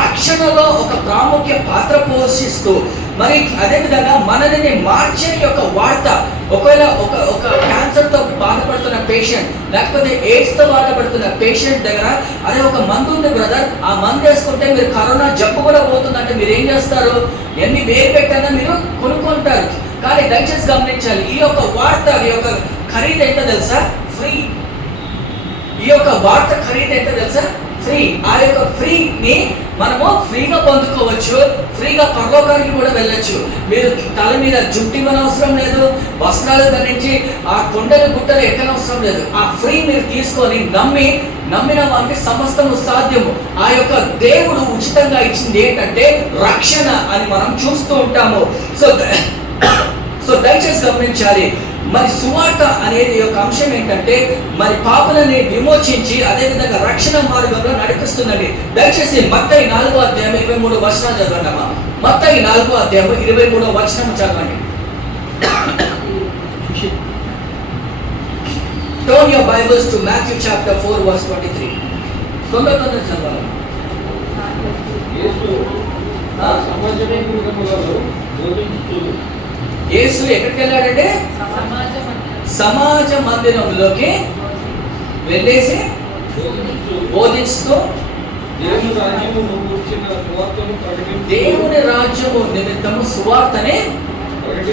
రక్షణలో ఒక ప్రాముఖ్య పాత్ర పోషిస్తూ మరి అదేవిధంగా మనల్ని మార్చే యొక్క వార్త. ఒకవేళ ఒక క్యాన్సర్తో బాధపడుతున్న పేషెంట్, లేకపోతే ఎయిడ్స్తో బాధపడుతున్న పేషెంట్ దగ్గర అదే ఒక మందు ఉంది బ్రదర్, ఆ మందు వేసుకుంటే మీరు కరోనా జబ్బు కూడా పోతుందంటే మీరు ఏం చేస్తారు? ఎన్ని వేలు పెట్టానా మీరు కొనుక్కుంటారు. కానీ దయచేసి గమనించాలి, ఈ యొక్క వార్త ఈ యొక్క ఖరీదు ఎంత తెలుసా? ఫ్రీ. ఈ యొక్క వార్త ఖరీదు ఎంత తెలుసా? ఫ్రీ. ఆ యొక్క ఫ్రీని మనము ఫ్రీగా పొందుకోవచ్చు, ఫ్రీగా పరలోకానికి కూడా వెళ్ళొచ్చు. మీరు తల మీద జుట్టు ఇవ్వనవసరం లేదు, వస్త్రాలు ధరించి ఆ కొండలు గుట్టలు ఎక్కనవసరం లేదు. ఆ ఫ్రీ మీరు తీసుకొని నమ్మిన వారికి సమస్తము సాధ్యము. ఆ యొక్క దేవుడు ఉచితంగా ఇచ్చింది ఏంటంటే రక్షణ అని మనం చూస్తూ ఉంటాము. సో దయచేసి గమనించాలి, మరి సువార్త అనేది ఒక అంశం ఏంటంటే మరి పాపలని విమోచించి అదేవిధంగా రక్షణ మార్గంలో నడిపిస్తుందండి. దయచేసి మత్తయి 4వ అధ్యాయం 23వ వచనం చదవండి. మత్తయి 4వ అధ్యాయం 23వ వచనం చదవండి. Turn your Bibles to Matthew chapter 4 verse 23. తొందర చదవాలి. యేసు ఎక్కడికి వెళ్ళాడంటే సమాజ మందిరంలోకి వెళ్ళేసి బోధిస్తూ దేవుని రాజ్యము నిమిత్తము సువార్తని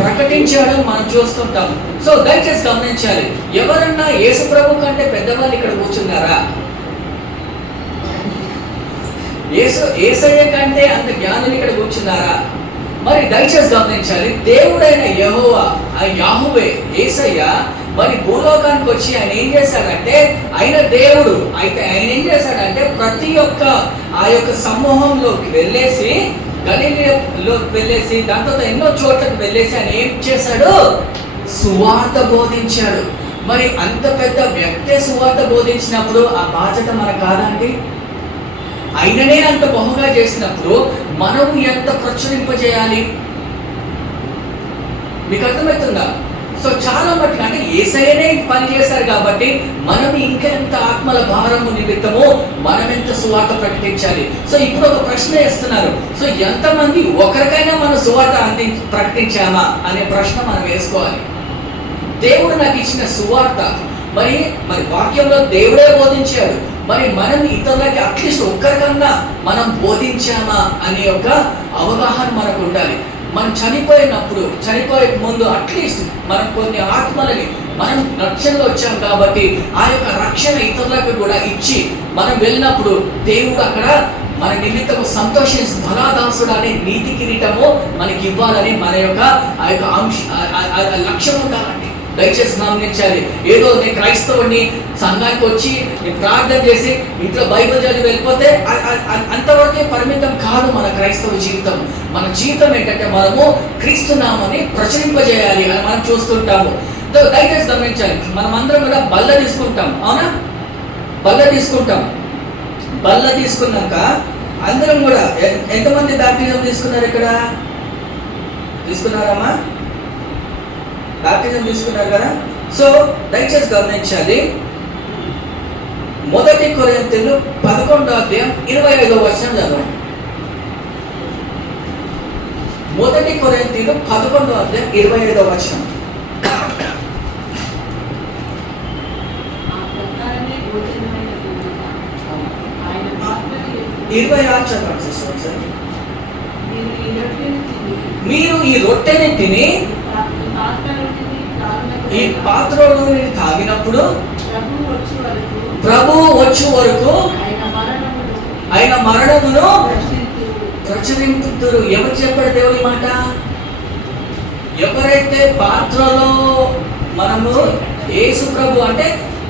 ప్రకటించాడని మనం చూస్తుంటాము. సో దయచేసి గమనించాలి, ఎవరన్నా యేసు ప్రభు కంటే పెద్దవాళ్ళు ఇక్కడ కూర్చున్నారా? యేసయ్య కంటే అంత జ్ఞానులు ఇక్కడ కూర్చున్నారా? మరి దయచేసి గమనించాలి, దేవుడైన యెహోవా ఆ యాహువే యేసయ్య మరి భూలోకానికి వచ్చి ఆయన ఏం చేశాడంటే, ఆయన దేవుడు అయితే ఆయన ఏం చేశాడంటే ప్రతి ఒక్క ఆ యొక్క సమూహంలోకి వెళ్ళేసి, గలిలయలోకి వెళ్ళేసి, దాంతో ఎన్నో చోట్లకు వెళ్ళేసి ఆయన ఏం చేశాడు? సువార్త బోధించాడు. మరి అంత పెద్ద వ్యక్తే సువార్త బోధించినప్పుడు ఆ బాధ్యత మనకు కాదా అండి? ఆయననే అంత బహుగా చేసినప్పుడు మనం ఎంత ప్రచురింపజేయాలి? మీకు అర్థమవుతుందా? సో చాలా మటుకు అంటే యేసయ్యనే పని చేశారు కాబట్టి మనం ఇంకెంత ఆత్మల భారము నిమిత్తము మనం ఎంత సువార్త ప్రకటించాలి. సో ఇప్పుడు ఒక ప్రశ్న వేస్తున్నారు, సో ఎంతమంది ఒకరికైనా మనం సువార్త ప్రకటించామా అనే ప్రశ్న మనం వేసుకోవాలి. దేవుడు నాకు ఇచ్చిన సువార్త మరి వాక్యంలో దేవుడే బోధించాడు. మరి మనం ఇతరులకి అట్లీస్ట్ ఒక్కరికన్నా మనం బోధించామా అనే ఒక అవగాహన మనకు ఉండాలి. మనం చనిపోయే ముందు అట్లీస్ట్ మనం కొన్ని ఆత్మలని మనం రక్షణలో వచ్చాం కాబట్టి ఆ యొక్క రక్షణ ఇతరులకు కూడా ఇచ్చి మనం వెళ్ళినప్పుడు దేవుడు అక్కడ మన నిమిత్తము సంతోషించి బలాదాసుడు అనే నీతి కిరీటము మనకి ఇవ్వాలని మన యొక్క ఆ యొక్క లక్ష్యం ఉండాలండి. దయచేసి గమనించాలి, ఏదో నేను క్రైస్తవుడిని సంఘానికి వచ్చి నేను ప్రార్థన చేసి ఇంట్లో బైబిల్ చదివి వెళ్ళిపోతే అంతవరకే పరిమితం కాదు మన క్రైస్తవ జీవితం. మన జీవితం ఏంటంటే మనము క్రీస్తునామని ప్రచురింపజేయాలి అని మనం చూస్తుంటాము. దయచేసి గమనించాలి, మనం అందరం కూడా బల్ల తీసుకుంటాం, అవునా? బల్ల తీసుకున్నాక అందరం కూడా ఎంతమంది బ్యాప్టిజం తీసుకున్నారు? ఇక్కడ తీసుకున్నారమ్మా? బ్యాప్టిజం తీసుకున్నారు కదా? సో దయచేసి గమనించాలి, 1 కొరింథీయులు 11వ అధ్యాయం 25వ వచనం చదవండి. 1 కొరింథీయులు 11వ అధ్యాయం 25వ వచనం. 26 చదవండి సిస్టర్ సార్. మీరు ఈ రొట్టెని తిని ఈ పాత్రలోని తాగినప్పుడు ప్రభువు వచ్చే వరకు ఆయన మరణమును ప్రచురింపుతురు. ఎవరు చెప్పాడు దేవుని మాట? ఎవరైతే పాత్రలో మనము యేసు ప్రభు అంటే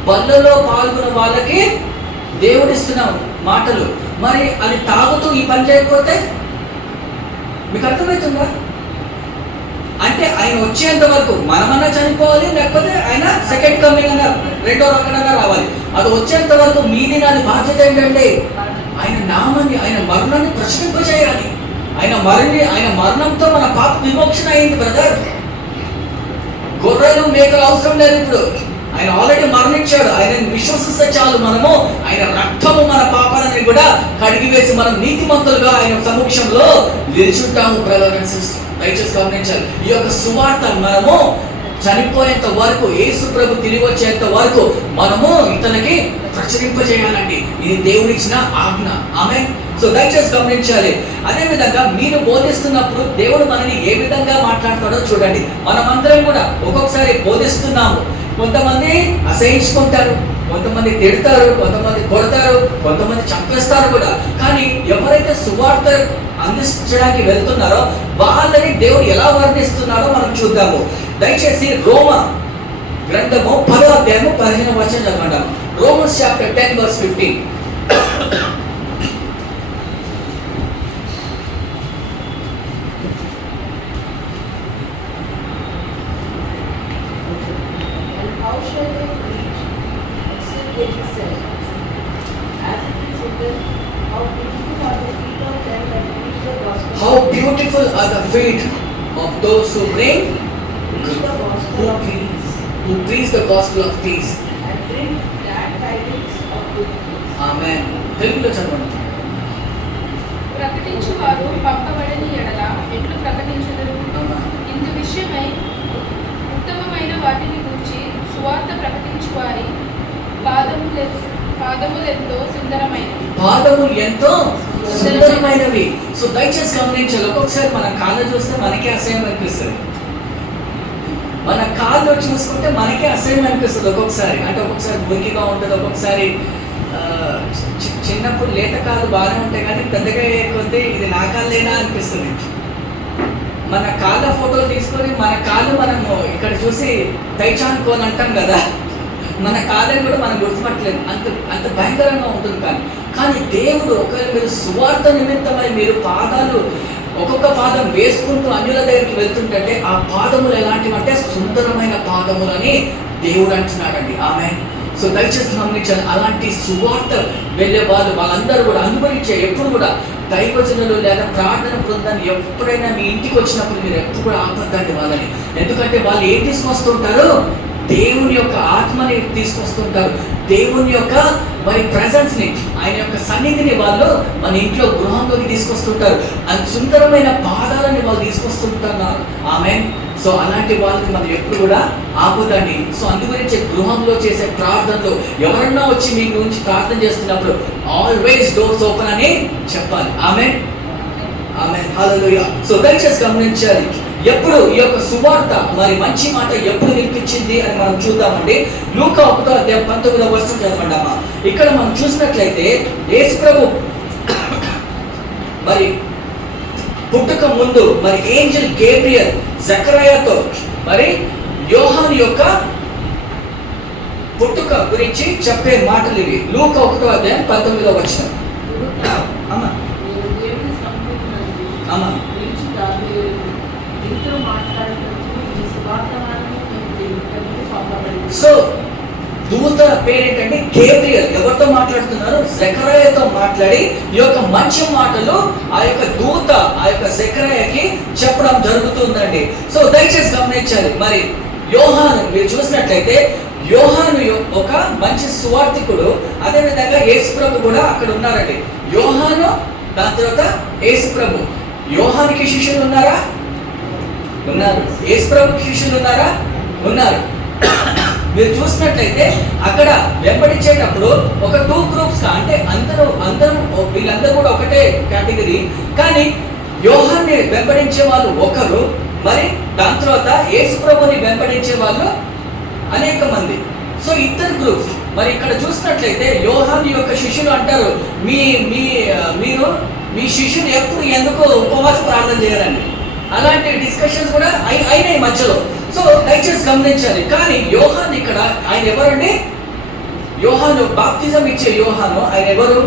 బల్లలో పాల్గొన్న వాళ్ళకి దేవుడిస్తున్నాం మాటలు. మరి అది తాగుతూ ఈ పని చేయకపోతే మీకు అర్థమవుతుందా? అంటే ఆయన వచ్చేంత వరకు మనమన్నా చనిపోవాలి, లేకపోతే ఆయన సెకండ్ కమింగ్ అన్నా రెండో రకడన్నా రావాలి. అది వచ్చేంత వరకు మీది నాది బాధ్యత ఏంటంటే ఆయన నామాన్ని, ఆయన మరణాన్ని ప్రచురింపజేయాలి. ఆయన మరణంతో మన పాప విమోచన అయింది బ్రదర్. గొర్రెలు మేకలు అవసరం లేదు ఇప్పుడు. ఆయన ఆల్రెడీ మరణించాడు. ఆయన విశ్వసిస్తే చాలు, మనము ఆయన రక్తము మన పాపాలని కూడా కడిగివేసి మనం నీతిమంతులుగా ఆయన సమక్షంలో నిల్చుంటాము. బ్రదర్ అండ్ సిస్టర్, దయచేసి గమనించాలి. ఈ యొక్క సువార్త మనము చనిపోయేంత వరకు, యేసు ప్రభు తిరిగి వచ్చేంత వరకు మనము ఇతనికి ప్రచురింపజేయాలండి. ఇది దేవుడిచ్చిన ఆజ్ఞ. ఆమేన్. సో దయచేసి గమనించాలి. అదేవిధంగా మీరు బోధిస్తున్నప్పుడు దేవుడు మనని ఏ విధంగా మాట్లాడతాడో చూడండి. మనమందరం కూడా ఒక్కొక్కసారి బోధిస్తున్నాము. కొంతమంది అసహించుకుంటారు, కొంతమంది తిడతారు, కొంతమంది కొడతారు, కొంతమంది చంపేస్తారు కూడా. కానీ ఎవరైతే సువార్త అందించడానికి వెళ్తున్నారో వాళ్ళని దేవుడు ఎలా వర్ణిస్తున్నాడో మనం చూద్దాము. దయచేసి రోమ గ్రంథము 10వ అధ్యాయము 15వ వచనం చదవండి. Romans chapter 10 verse 15. How beautiful are the feet of those who bring, who preach the gospel of peace. Amen. తెలుగులో చదవండి. ప్రకటించువారు పంపబడని ఎడల ఎట్లు ప్రకటించుదురు? ఇందు విషయమై ఉత్తమమైన వాటిని గూర్చి సువార్త ప్రకటించువారి పాదములెంతో సుందరమైనవి. పాదములు ఎంతో సుందరమైనవి. సో దయచేసి గమనించాలి. ఒక్కొక్కసారి మన కాళ్ళు చూస్తే మనకే అసహ్యం అనిపిస్తుంది. మన కాళ్ళు చూసుకుంటే మనకే అసహ్యం అనిపిస్తుంది ఒక్కొక్కసారి. అంటే ఒక్కొక్కసారి మురికిగా ఉంటుంది, ఒక్కొక్కసారి చిన్నప్పుడు లేత కాళ్ళు బాగానే ఉంటాయి, కానీ పెద్దగా కొద్దీ ఇది నా కాళ్ళేనా అనిపిస్తుంది. మన కాళ్ళ ఫోటోలు తీసుకొని మన కాళ్ళు మనము ఇక్కడ చూసి తైచానుకోని అంటాం కదా, మన కాళ్ళని కూడా మనం గుర్తుపట్టలేదు. అంత భయంకరంగా ఉంటుంది. కానీ దేవుడు ఒకవేళ మీరు సువార్త నిమిత్తమై మీరు పాదాలు ఒక్కొక్క పాదం వేసుకుంటూ అన్యుల దగ్గరికి వెళ్తుంటే ఆ పాదములు ఎలాంటివంటే సుందరమైన పాదములు అని దేవుడు అంటున్నాడండి. ఆమేన్. సో దయచేసి గమనించాలి. అలాంటి సువార్త వెళ్ళే వాళ్ళందరూ కూడా అనుభవించే ఎప్పుడు కూడా దైవజనులు లేదా ప్రార్థన బృందాన్ని ఎప్పుడైనా మీ ఇంటికి వచ్చినప్పుడు మీరు ఎప్పుడు కూడా ఆపద్దండి వాళ్ళని. ఎందుకంటే వాళ్ళు ఏం తీసుకొస్తుంటారు? దేవుని యొక్క ఆత్మని తీసుకొస్తుంటారు, దేవుని యొక్క మరి ప్రెజెన్స్ని, ఆయన యొక్క సన్నిధిని వాళ్ళు మన ఇంట్లో గృహంలోకి తీసుకొస్తుంటారు. అంత సుందరమైన పాదాలని వాళ్ళు తీసుకొస్తుంటున్నారు. ఆమేన్. సో అలాంటి వాళ్ళకి మనం ఎప్పుడు కూడా ఆపదండి. సో అందుగురించి గృహంలో చేసే ప్రార్థనలో ఎవరన్నా వచ్చి మీ గురించి ప్రార్థన చేస్తున్నప్పుడు ఆల్వేస్ డోర్స్ ఓపెన్ అని చెప్పాలి. ఆమేన్. ఆమేన్. హల్లెలూయా. సో దయచేసి గమనించాలి. ఎప్పుడు ఈ యొక్క సువార్త మరి మంచి మాట ఎప్పుడు వినిపించింది అని మనం చూద్దామండి. లూకా 1వ అధ్యాయం 19వ వచనం చదవండమ్మా. ఇక్కడ మనం చూసినట్లయితే యేసు ప్రభు మరి పుట్టుక ముందు మరి ఏంజెల్ గేబ్రియల్ జకర్యాతో మరి యోహాను యొక్క పుట్టుక గురించి చెప్పే మాటలు ఇవి. లూకా 1వ అధ్యాయం 19వ వచనం. అమ్మా అమ్మా సో దూత పేరేంటంటే గేబ్రియల్. ఎవరితో మాట్లాడుతున్నారు? జకర్యాతో మాట్లాడి ఈ యొక్క మంచి మాటలు ఆ యొక్క దూత ఆ యొక్క జకర్యాకి చెప్పడం జరుగుతుందండి. సో దయచేసి గమనించాలి. మరి యోహాను మీరు చూసినట్లయితే యోహాను ఒక మంచి సువార్థికుడు. అదేవిధంగా యేసు ప్రభు కూడా అక్కడ ఉన్నారండి. యోహాను, దాని తర్వాత యేసు ప్రభు. యోహానికి శిష్యులు ఉన్నారా? ఉన్నారు. యేసు ప్రభుకి శిష్యులు ఉన్నారా? ఉన్నారు. మీరు చూసినట్లయితే అక్కడ వెంబడించేటప్పుడు ఒక 2 groups అంటే అందరం వీళ్ళందరూ కూడా ఒకటే కేటగిరీ. కానీ యోహాన్ని వెంబడించే వాళ్ళు ఒకరు, మరి దాని తర్వాత యేసు ప్రభుని వెంబడించే వాళ్ళు అనేక మంది. So 2 groups. మరి ఇక్కడ చూసినట్లయితే యోహాను యొక్క శిష్యులు అంటారు, మీరు మీ శిష్యులు ఎప్పుడు ఎందుకు ఉపవాస ప్రార్థన చేయాలండి? అలాంటి డిస్కషన్స్ కూడా అయినాయి మధ్యలో. సో దయచేసి గమనించాలి. కానీ యోహాన్ ఇక్కడ ఆయన ఎవరండి? యోహాను, బాప్తిజం ఇచ్చే యోహాను ఆయన ఎవరు?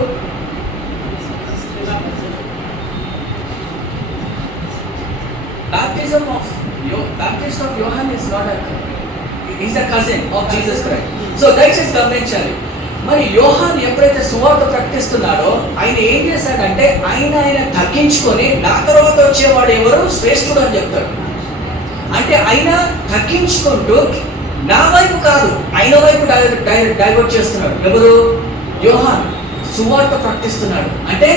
Baptist of Johann is not he's a cousin of Jesus Christ. So దయచేసి గమనించాలి. మరి యోహాన్ ఎప్పుడైతే సువార్త ప్రకటిస్తున్నాడో ఆయన ఏం చేశాడంటే ఆయన తగ్గించుకొని నా తర్వాత వచ్చేవాడు ఎవరు శ్రేష్ఠుడు అని చెప్తాడు. అంటే ఆయన తగ్గించుకుంటూ నా వైపు కాదు ఆయన వైపు డైవర్ట్ చేస్తున్నాడు. ఎవరు? యోహాన్ సువార్త ప్రకటిస్తున్నాడు. అంటే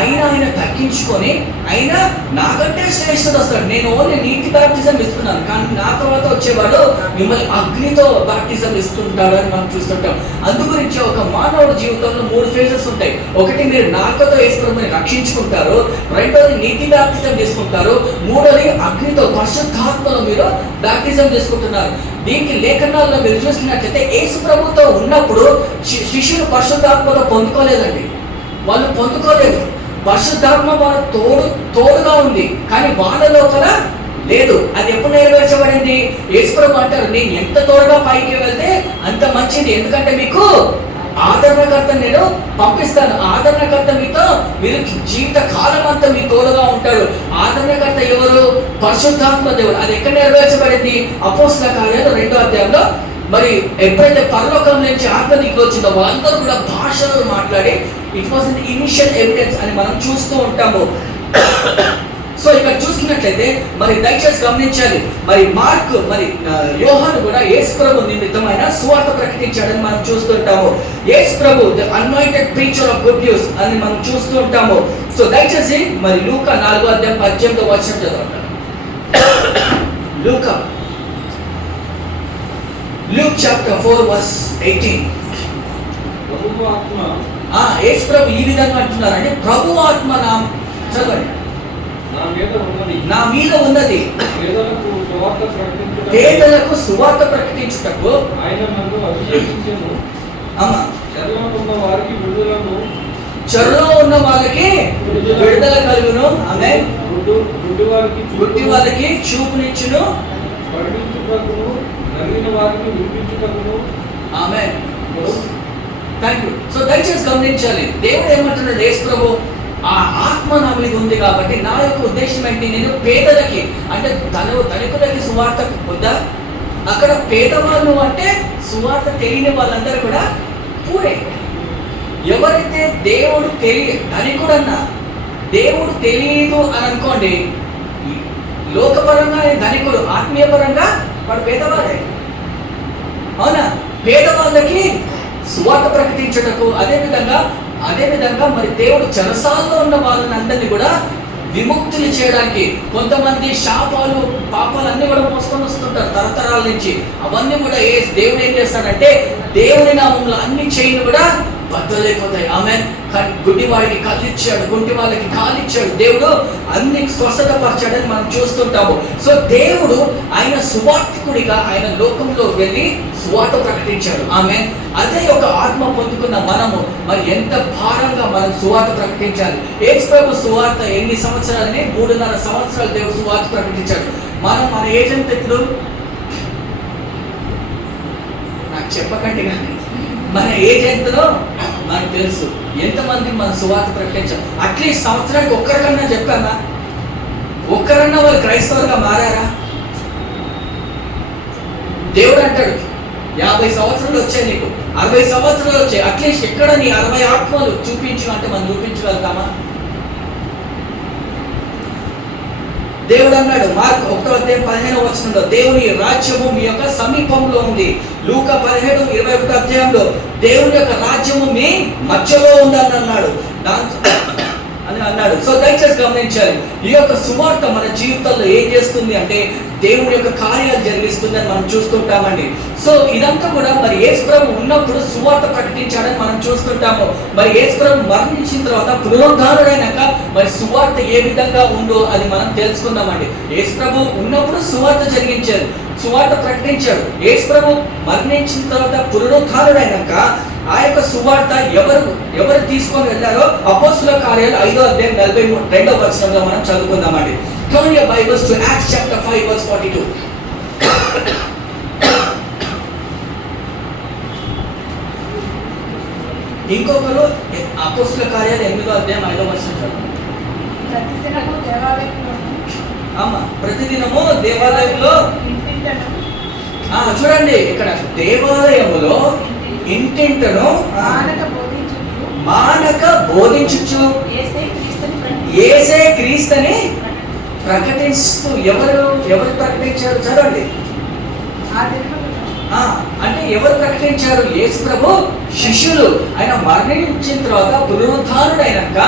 ఆయన తగ్గించుకొని ఆయన నాకంటే శ్రేష్ఠుడు వస్తాడు. నేను ఓన్లీ నీటి బాప్టిజం ఇస్తున్నాను, కానీ నా తర్వాత వచ్చేవాడు మిమ్మల్ని అగ్నితో బాప్టిజం ఇస్తుంటాడు అని మనం చూస్తుంటాం. అందు గురించి ఒక మానవుడి జీవితంలో 3 ఫేజెస్ ఉంటాయి. ఒకటి మీరు నాలుకతో యేసుప్రభుని రక్షించుకుంటారు, రెండోది నీటి బాప్టిజం తీసుకుంటారు, మూడోది అగ్నితో పరిశుద్ధాత్మలో మీరు బాప్టిజం తీసుకుంటున్నారు. దీనికి లేఖనాల్లో మీరు చూసినట్లయితే యేసుప్రభుతో ఉన్నప్పుడు శిష్యులు పరిశుద్ధాత్మతో పొందుకోలేదండి. వాళ్ళు పొందుకోలేదు. పరిశుద్ధాత్మ వాళ్ళ తోడుగా ఉంది, కానీ వాళ్ళ లోపల లేదు. అది ఎప్పుడు నెరవేర్చబడింది? యేసుప్రభు అంటారు, నేను ఎంత తోడుగా పైకి వెళ్తే అంత మంచిది, ఎందుకంటే మీకు ఆదరణకర్త నేను పంపిస్తాను. ఆదరణకర్త మీతో మీరు జీవిత కాలం అంతా మీ తోడుగా ఉంటాడు. ఆదరణకర్త ఎవరు? పరిశుద్ధాత్మ దేవుడు. అది ఎక్కడ నెరవేర్చబడింది? అపోస్తల కార్యాలు 2వ అధ్యాయంలో. మరి ఎప్పుడైతే పరలోకం నుంచి ఆత్మ దిగి వచ్చిందో వాళ్ళందరూ కూడా భాషలు మాట్లాడి it was the initial evidence అని మనం చూస్తూ ఉంటాము. సో ఇక్కడ చూసుకున్నట్లయితే మరి దయచేసి గమనించాలి. మరి మార్క్ మరి యోహాను కూడా యేసుప్రభు నిమిత్తమైన సువార్త ప్రకటించాడని మనం చూస్తుంటాము. యేసుప్రభు the anointed preacher of good news అని మనం చూస్తూ ఉంటాము. సో దయచేసి మరి లూకా 4వ అధ్యాయం 18వ వచనం చదవండి. Luke chapter 4 verse 18. యేసుప్రభు ఈ విధంగా అంటున్నారంటే ప్రభు ఆత్మ చదవండి. నా మీద ఉన్నది పేదలకు సువార్త ప్రకటించుటకు ఆయన నన్ను అభిషేకించెను. చెరలో ఉన్న వాళ్ళకి విడుదల కలుగును. ఆమేన్. గుడ్డి వాళ్ళకి చూపునిచ్చును. ఆమేన్. Thank you. సో దయచేసి గమనించాలి. దేవుడు ఏమంటున్నాడు? యేసుప్రభు ఆ ఆత్మ నా మీద ఉంది కాబట్టి నా యొక్క ఉద్దేశం ఏంటి? నేను పేదలకి అంటే ధనికులకి సువార్త వద్దా? అక్కడ పేదవాళ్ళు అంటే సువార్త తెలియని వాళ్ళందరూ కూడా పూరే. ఎవరైతే దేవుడు ధనికుడన్నా దేవుడు తెలియదు అని అనుకోండి, లోకపరంగా ధనికుడు, ఆత్మీయపరంగా వాడు పేదవాడే. అవునా? పేదవాళ్ళకి సువార్త ప్రకటించుటకు అదేవిధంగా మరి దేవుడు చెరసాల్లో ఉన్న వాళ్ళని అందరినీ కూడా విముక్తులు చేయడానికి, కొంతమంది శాపాలు పాపాలు అన్ని కూడా మోసుకొని వస్తుంటారు తరతరాల నుంచి. అవన్నీ కూడా దేవుడు ఏం చేస్తాడంటే దేవుని నామంలో అన్ని చేయని కూడా బద్దలైపోతాయి. ఆమేన్. గుడ్డి వాడికి కళ్ళు ఇచ్చాడు, గుంటి వాళ్ళకి కాలు ఇచ్చాడు. దేవుడు అన్ని స్వస్థత పరచాడని మనం చూస్తుంటాము. సో దేవుడు ఆయన సువార్తికుడిగా ఆయన లోకంలో వెళ్ళి సువార్త ప్రకటించాడు. ఆమేన్. అదే ఒక ఆత్మ పొందుకున్న మనము మరి ఎంత భారంగా మనం సువార్త ప్రకటించాలి. యేసుప్రభు సువార్త ఎన్ని సంవత్సరాలని? 3.5 సంవత్సరాలు దేవుడు సువార్త ప్రకటించాడు. మన ఏజ్ ఎంత? ఇప్పుడు నాకు చెప్పకండి, కానీ మన ఏజ్ ఎంతలో మనకు తెలుసు. ఎంతమంది మన సువార్త ప్రకటించారు? అట్లీస్ట్ సంవత్సరానికి ఒక్కరికన్నా చెప్పానా? ఒక్కరన్నా వాళ్ళు క్రైస్తవులుగా మారారా? దేవుడు అంటాడు 50 సంవత్సరాలు వచ్చాయి నీకు, 60 సంవత్సరాలు వచ్చాయి, అట్లీస్ట్ ఎక్కడ నీ 60 ఆత్మలు చూపించు అంటే మనం చూపించగలుగుతామా? దేవుడు అన్నాడు మార్క్ 1వ అధ్యాయం 15వ వచనంలో, దేవుని రాజ్యము మీ యొక్క సమీపంలో ఉంది. లూకా 17:21 అధ్యాయంలో దేవుని యొక్క రాజ్యము మీ మధ్యలో ఉందని అన్నాడు. అని అన్నాడు. సో దయచేసి గమనించాలి. ఈ యొక్క సువార్త మన జీవితంలో ఏం చేస్తుంది అంటే దేవుని యొక్క కార్యాలు జరిగిస్తుందని మనం చూస్తుంటామండి. సో ఇదంతా కూడా మరి యేసుప్రభు ఉన్నప్పుడు సువార్త ప్రకటించాడని మనం చూస్తుంటాము. మరి యేసుప్రభు మరణించిన తర్వాత పునరుద్ధారుడైనాక మరి సువార్త ఏ విధంగా ఉందో అది మనం తెలుసుకుందామండి. యేసుప్రభు ఉన్నప్పుడు సువార్త జరిగించారు, సువార్త ప్రకటించాడు. యేసుప్రభు మరణించిన తర్వాత పునరుద్ధారుడైనాక ఆ యొక్క సువార్త ఎవరు తీసుకొని వెళ్ళారో అపోస్తుల కార్యాలు 5వ అధ్యాయం 42వ వచనంలో మనం చదువుకుందామండి. Turn your Bibles to Acts chapter 5 verse 42. ఇంకొకరు అపోస్తుల కార్యాలు 8వ అధ్యాయం 5వ వచనం చదువు. ప్రతిదినము దేవాలయంలోను ప్రతిదినము దేవాలయంలో ఇంటింటను చూడండి ఇక్కడ దేవాలయములో ఇంటింటను మానక బోధించుచు యేసే క్రీస్తుని ప్రకటిస్తూ ఎవరు ప్రకటించారు చదవండి. అంటే ఎవరు ప్రకటించారు? యేసు ప్రభు శిష్యులు. ఆయన మరణించిన తర్వాత పునరుద్ధారుడైనాక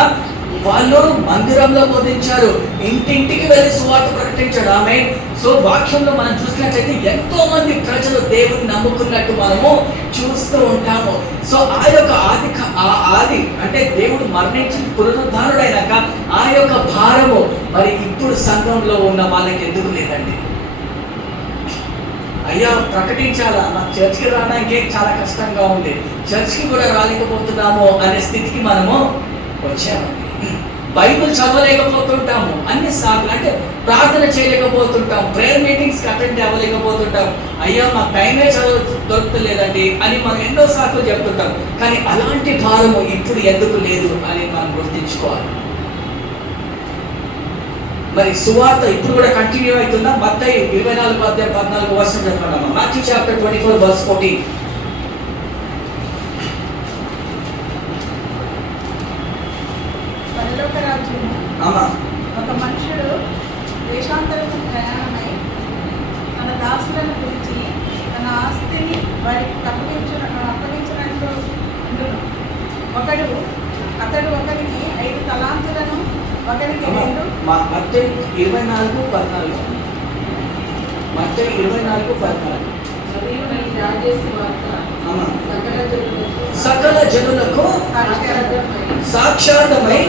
వాళ్ళు మందిరంలో బోధించారు, ఇంటింటికి వెళ్ళి సువార్త ప్రకటించాడు. ఆమె సో వాక్యంలో మనం చూసినట్లయితే ఎంతో మంది ప్రజలు దేవుని నమ్ముకున్నట్టు మనము చూస్తూ ఉంటాము. సో ఆ యొక్క ఆది అంటే దేవుడు మరణించి పునరుద్ధారుడైనాక ఆ యొక్క భారము మరి ఇప్పుడు సంఘంలో ఉన్న వాళ్ళకి ఎందుకు లేదండి? అయ్యా ప్రకటించాలా, నాకు చర్చ్కి రావడానికి చాలా కష్టంగా ఉంది, చర్చ్కి కూడా రాలేకపోతున్నాము అనే స్థితికి మనము వచ్చామండి. బైబిల్ చదవలేకపోతుంటాము, అన్ని సార్లు అంటే ప్రార్థన చేయలేకపోతుంటాం, ప్రేయర్ మీటింగ్స్కి అటెండ్ అవ్వలేకపోతుంటాం. అయ్యా మాకు టైమే దొరకలేదండి అని మనం ఎన్నో సార్లు చెప్తుంటాం. కానీ అలాంటి భారము ఇప్పుడు ఎందుకు లేదు అని మనం గుర్తించుకోవాలి. మరి సువార్త ఇప్పుడు కూడా కంటిన్యూ అవుతుందా? మత్తయి 24వ అధ్యాయం 14వ వచనం చదువుకున్నాము. Matthew chapter 24 verse 14. ఒక మనుషుడు దేశాంతరపు ప్రయాణమై తన దాసులను పిలిచి తన ఆస్తిని వారికి అప్పగించినట్లు అతడు ఒకరికి 5 తలాంతులను ఒకరికి 2. మత్తయి 24:14. మత్తయి 24:14. సకల జనులకు సాక్షార్థమై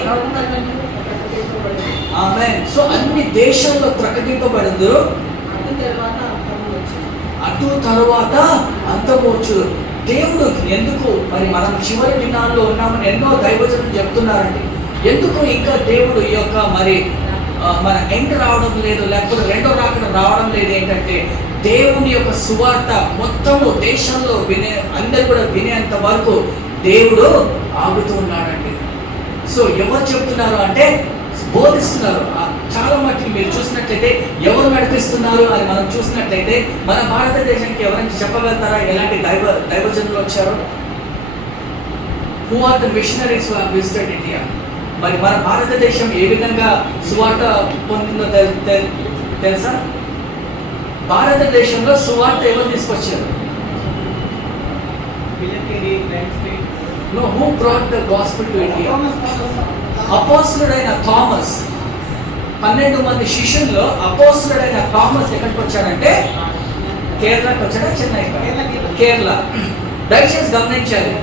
ఆమేన్. సో అన్ని దేశాల్లో ప్రకటింపబడదు, అటు తర్వాత అంతమొచ్చు. దేవుడు ఎందుకు మరి మనం చివరి దినాల్లో ఉన్నామని ఎన్నో దైవజనులు చెప్తున్నారండి. ఎందుకు ఇంకా దేవుడు ఈ యొక్క మరి మన ఎండ్ రావడం లేదు, లేకపోతే రెండో రాకడ రావడం లేదు? ఏంటంటే దేవుని యొక్క సువార్త మొత్తము దేశంలో అందరు కూడా వినేంత వరకు దేవుడు ఆగుతూ ఉన్నాడండి. సో ఎవరు చెప్తున్నారు అంటే బోధిస్తున్నారు. చాలా మట్టుకు మీరు చూసినట్లయితే ఎవరు నడిపిస్తున్నారు అని మనం చూసినట్లయితే మన భారతదేశానికి ఎవరైనా చెప్పగలుగుతారా ఎలాంటి దైవజనులు వచ్చారు? Who are the missionaries who have visited India? మరి మన భారతదేశం ఏ విధంగా సువార్త పొందిందో తెలుసా? భారతదేశంలో సువార్త ఎవరు తీసుకొచ్చారు? No, who brought the gospel to India? అపోస్తలుడైన థామస్. 12 మంది శిష్యుల్లో అపోస్తలుడైన థామస్ ఎక్కడికి వచ్చాడంటే కేరళకి వచ్చాడా, చెన్నై? కేరళ. దయచేసి గమనించాలి,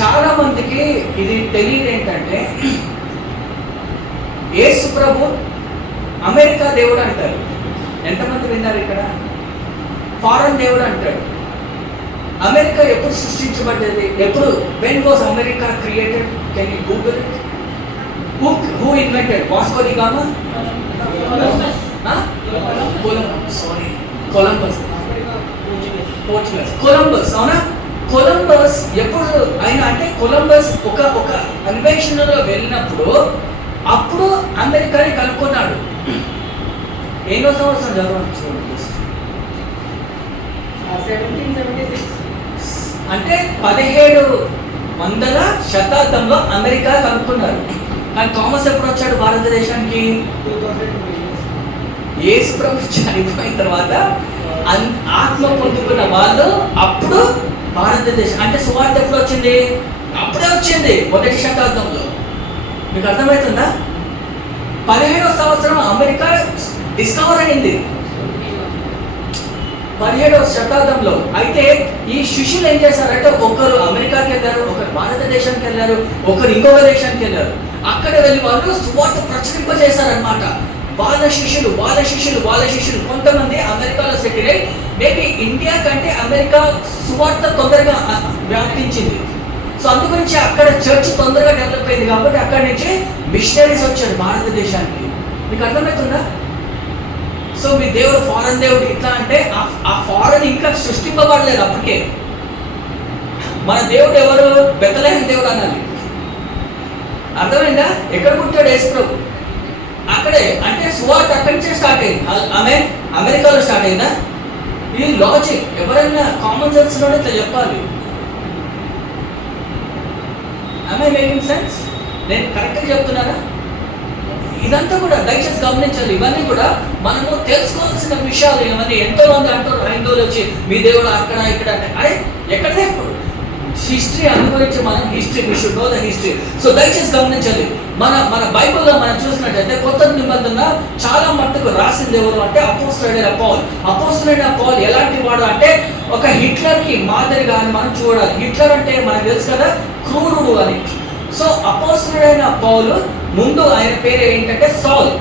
చాలా మందికి ఇది తెలియదు. ఏంటంటే యేసు ప్రభు అమెరికా దేవుడు అంటారు. ఎంతమంది విన్నారు ఇక్కడ? ఫారెన్ దేవుడు అంటాడు. అమెరికా ఎప్పుడు సృష్టించబడ్డది? ఎప్పుడు? When was America created? Can you Google it? Who invented? Vasco da Gama? Columbus. అవునా? కొలంబస్ ఎప్పుడు అయినా అంటే కొలంబస్ ఒక అన్వేషణలో వెళ్ళినప్పుడు అప్పుడు అమెరికాని కనుక్కున్నాడు. ఎన్నో సంవత్సరం చదవచ్చు అంటే 1700వ శతాబ్దంలో అమెరికా కనుక్కున్నారు. కానీ థామస్ ఎప్పుడు వచ్చాడు భారతదేశానికి? యేసు ప్రభు చనిపోయిన తర్వాత ఆత్మ పొందుకున్న వాళ్ళు అప్పుడు భారతదేశం అంటే సువార్త ఎప్పుడు వచ్చింది? అప్పుడే వచ్చింది, మొదటి శతాబ్దంలో. మీకు అర్థమవుతుందా? 17వ సంవత్సరం అమెరికా డిస్కవర్ అయింది, 17వ శతాబ్దంలో. అయితే ఈ శిష్యులు ఏం చేశారంటే ఒకరు అమెరికాకి వెళ్ళారు, ఒకరు భారతదేశానికి వెళ్ళారు, ఒకరు ఇంకొక దేశానికి వెళ్ళారు. అక్కడ వెళ్ళి వాళ్ళు సువార్త ప్రచురింపజేశారనమాట. వాళ్ళ శిష్యులు కొంతమంది అమెరికాలో సెటిల్ అయ్యి మేబీ ఇండియా కంటే అమెరికా సువార్త తొందరగా వ్యాప్తించింది. నుంచి అక్కడ చర్చ్ తొందరగా డెవలప్ అయింది కాబట్టి అక్కడి నుంచి మిషనరీస్ వచ్చారు భారతదేశానికి. మీకు అర్థమవుతుందా? సో మీ దేవుడు ఫారెన్ దేవుడు ఇట్లా అంటే ఆ ఫారెన్ ఇంకా సృష్టింపబడలేదు అప్పటికే. మన దేవుడు ఎవరు? బెతలేహం దేవుడు అనాలి. అర్థమైందా? ఎక్కడ పుట్టాడు యేసు ప్రభు? అక్కడే. అంటే సువార్త అక్కడి నుంచే స్టార్ట్ అయింది. ఆమె అమెరికాలో స్టార్ట్ అయిందా? ఈ లాజిక్ ఎవరైనా కామన్ సెన్స్ లోనే ఇట్లా చెప్పాలి. ఆమె మేకింగ్ సెన్స్? నేను కరెక్ట్గా చెప్తున్నారా? ఇదంతా కూడా దయచేసి గమనించాలి. ఇవన్నీ కూడా మనము తెలుసుకోవాల్సిన విషయాలు. ఇవన్నీ ఎంతో మంది అంటారు హైందవులు వచ్చి మీ దేవుడు అక్కడ ఇక్కడ అంటే, అరే ఎక్కడే హిస్టరీ అనుగురించి మనం history we should know the history. So దయచేసి గమనించాలి. మన బైబిల్లో మనం చూసినట్టయితే కొత్త నిబంధన చాలా మట్టుకు రాసింది ఎవరు అంటే అపోస్తలుడైన పౌలు. అపోస్తలుడైన పౌలు ఎలాంటి వాడు అంటే ఒక హిట్లర్కి మాదిరిగా అని మనం చూడాలి. హిట్లర్ అంటే మనకు తెలుసు కదా, క్రూరుడు అని. సో అపోస్తలుడైన పౌలు ముందు ఆయన పేరు ఏంటంటే సౌల్.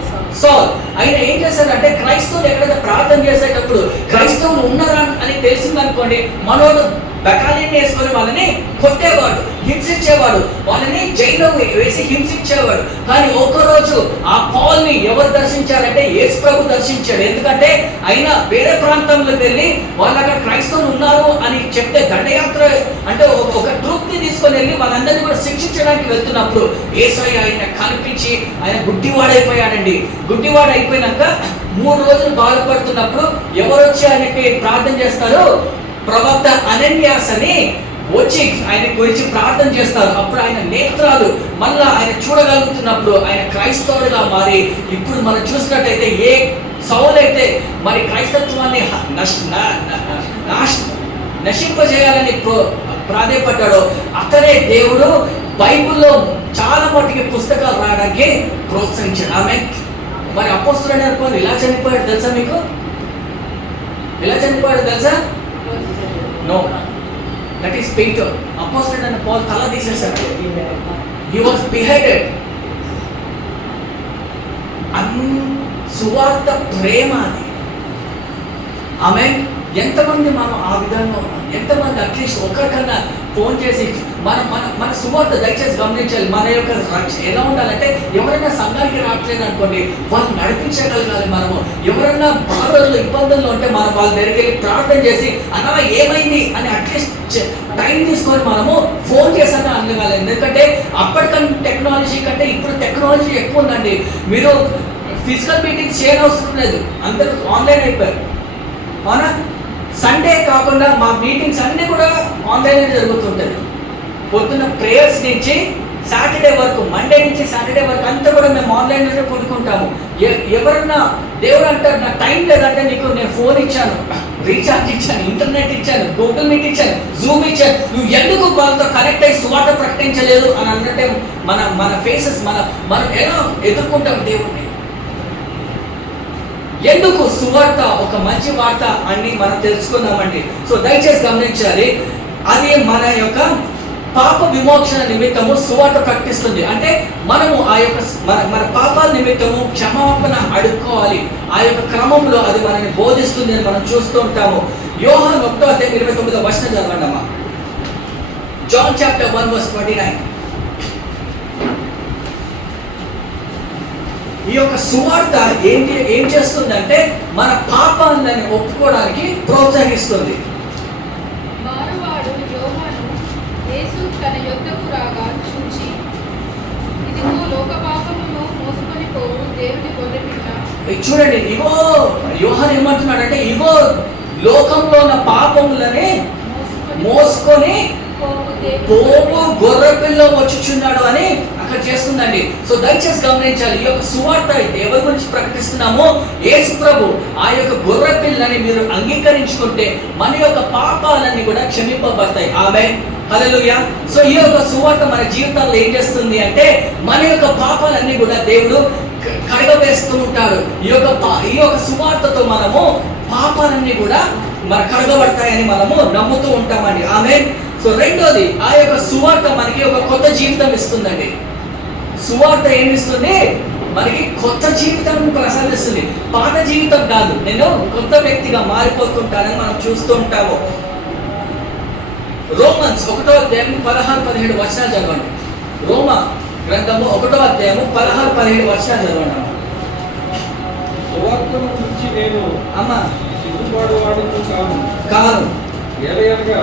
ఆయన ఏం చేశారంటే క్రైస్తవులు ఎక్కడైతే ప్రార్థన చేసేటప్పుడు క్రైస్తవులు ఉన్నారా అని తెలిసిందనుకోండి, మనోడు బెటాలియన్ వేసుకొని వాళ్ళని కొట్టేవాడు, హింసించేవాడు, వాళ్ళని జైల్లో వేసి హింసించేవాడు. కానీ ఒక్కరోజు ఆ పౌల్ని ఎవరు దర్శించారంటే యేసు ప్రభు దర్శించాడు. ఎందుకంటే ఆయన వేరే ప్రాంతంలోకి వెళ్ళి వాళ్ళు అక్కడ క్రైస్తవులు ఉన్నారు అని చెప్తే దండయాత్ర అంటే ఒక ట్రూప్ ని తీసుకొని వెళ్ళి వాళ్ళందరినీ కూడా శిక్షించడానికి వెళ్తున్నప్పుడు యేసయ్య ఆయన కనిపించి ఆయన గుడ్డివాడైపోయాడండి. గుడ్డివాడు అయిపోయినాక 3 రోజులు బాధపడుతున్నప్పుడు ఎవరు వచ్చి ఆయనకి ప్రార్థన చేస్తారు? ప్రవక్త అనన్యాస్ అని వచ్చి ఆయన గురించి ప్రార్థన చేస్తారు. అప్పుడు ఆయన నేత్రాలు మళ్ళా ఆయన చూడగలుగుతున్నప్పుడు ఆయన క్రైస్తవుడిగా మారి ఇప్పుడు మనం చూసినట్టయితే ఏ సౌలైతే మరి క్రైస్తత్వాన్ని నశింపజేయాలని ప్రాధేయపడ్డాడో అతనే దేవుడు బైబిల్లో చాలా మటుకి పుస్తకాలు రాయడానికి ప్రోత్సహించాడు. ఆమె మరి అపోస్తలుడైన పౌలు ఇలా చనిపోయాడు తెలుసా మీకు? ఎలా చనిపోయాడు తెలుసా? No, that is Peter. అపోస్తలుడైన పౌలు తల తీసేశాడు. He was beheaded. సువార్త ప్రేమ అది. ఆమె ఎంతమంది మనం ఆ విధంగా ఉన్నాం? ఎంతమంది అట్లీస్ట్ ఒకరికన్నా ఫోన్ చేసి మన సువార్త దయచేసి గమనించాలి. మన యొక్క రక్షణ ఎలా ఉండాలంటే ఎవరైనా సంఘానికి రావట్లేదు అనుకోండి, వాళ్ళు నడిపించగలగాలి. మనము ఎవరైనా బాధల్లో ఇబ్బందుల్లో ఉంటే మనం వాళ్ళ దగ్గరికి వెళ్ళి ప్రార్థన చేసి అన్నా ఏమైంది అని అట్లీస్ట్ టైం తీసుకొని మనము ఫోన్ చేసాక అనగలి. ఎందుకంటే అప్పటికన్నా టెక్నాలజీ కంటే ఇప్పుడు టెక్నాలజీ ఎక్కువ ఉందండి. మీరు ఫిజికల్ మీటింగ్స్ చేయనవసరం లేదు, అందరూ ఆన్లైన్ అయిపోయారు. అవునా? సండే కాకుండా మా మీటింగ్స్ అన్నీ కూడా ఆన్లైన్లో జరుగుతుంటుంది. పొద్దున్న ప్రేయర్స్ నుంచి సాటర్డే వరకు, మండే నుంచి సాటర్డే వరకు అంతా కూడా మేము ఆన్లైన్లోనే కొనుక్కుంటాము. ఎవరన్నా దేవుడు అంటారు నాకు టైం లేదంటే నీకు నేను ఫోన్ ఇచ్చాను, రీఛార్జ్ ఇచ్చాను, ఇంటర్నెట్ ఇచ్చాను, గూగుల్ మీట్ ఇచ్చాను, జూమ్ ఇచ్చాను, నువ్వు ఎందుకు వాళ్ళతో కనెక్ట్ అయ్యి సువార్త ప్రకటించలేదు అని అన్నట్టే మన ఫేసెస్ మనం ఎలా ఎదుర్కొంటాం దేవుడిని. ఎందుకు? సువార్త ఒక మంచి వార్త అని మనం తెలుసుకుందామండి. సో దయచేసి గమనించాలి. అది మన యొక్క పాప విమోచన నిమిత్తము సువార్త ప్రకటిస్తుంది. అంటే మనము ఆ యొక్క మన పాపాల నిమిత్తము క్షమాపణ అడుక్కోవాలి. ఆ యొక్క క్రమంలో అది మనల్ని బోధిస్తుంది అని మనం చూస్తూ ఉంటాము. యోహాను 1:29 చదవండి అమ్మా. John chapter 1:29. ఈ యొక్క సువార్త ఏం చేస్తుందంటే మన పాపాలను ఒప్పుకోవడానికి ప్రోత్సహిస్తుంది. చూడండి, ఇగో యోహాను ఏమంటున్నాడంటే ఇగో లోకంలో ఉన్న పాపములని మోసుకొని పోపు గొర్రెపిల్ల వచ్చుచున్నాడు అని అక్కడ చేస్తుందండి. సో దయచేసి గమనించాలి. ఈ యొక్క సువార్త ఎవరి గురించి ప్రకటిస్తున్నామో యేసు ప్రభు ఆ యొక్క గొర్రెపిల్లని మీరు అంగీకరించుకుంటే మన యొక్క పాపాలన్నీ కూడా క్షమింపబడతాయి. ఆమేన్, హల్లెలూయా. సో ఈ యొక్క సువార్త మన జీవితాల్లో ఏం చేస్తుంది అంటే మన యొక్క పాపాలన్నీ కూడా దేవుడు కడగవేస్తూ ఉంటాడు. ఈ యొక్క సువార్తతో మనము పాపాలన్నీ కూడా మన కడగబడతాయని మనము నమ్ముతూ ఉంటామండి. ఆమేన్. సో రెండోది, ఆ యొక్క సువార్త మనకి ఒక కొత్త జీవితం ఇస్తుందండి. సువార్త ఏమిస్తుంది? మనకి కొత్త జీవితం ప్రసాదిస్తుంది. పాత జీవితం కాదు, నేను కొత్త వ్యక్తిగా మారిపోతుంటానని మనం చూస్తూ ఉంటాము. రోమన్స్ 1వ అధ్యాయం 16-17 వచనాలు చదవండి. రోమా గ్రంథము 1వ అధ్యాయము 16-17 వచనాలు చదవండి. సువార్తను గురించి నేను అమ్మా సిగ్గుపాడు వాడుతూ కాదు, ఎలయనగా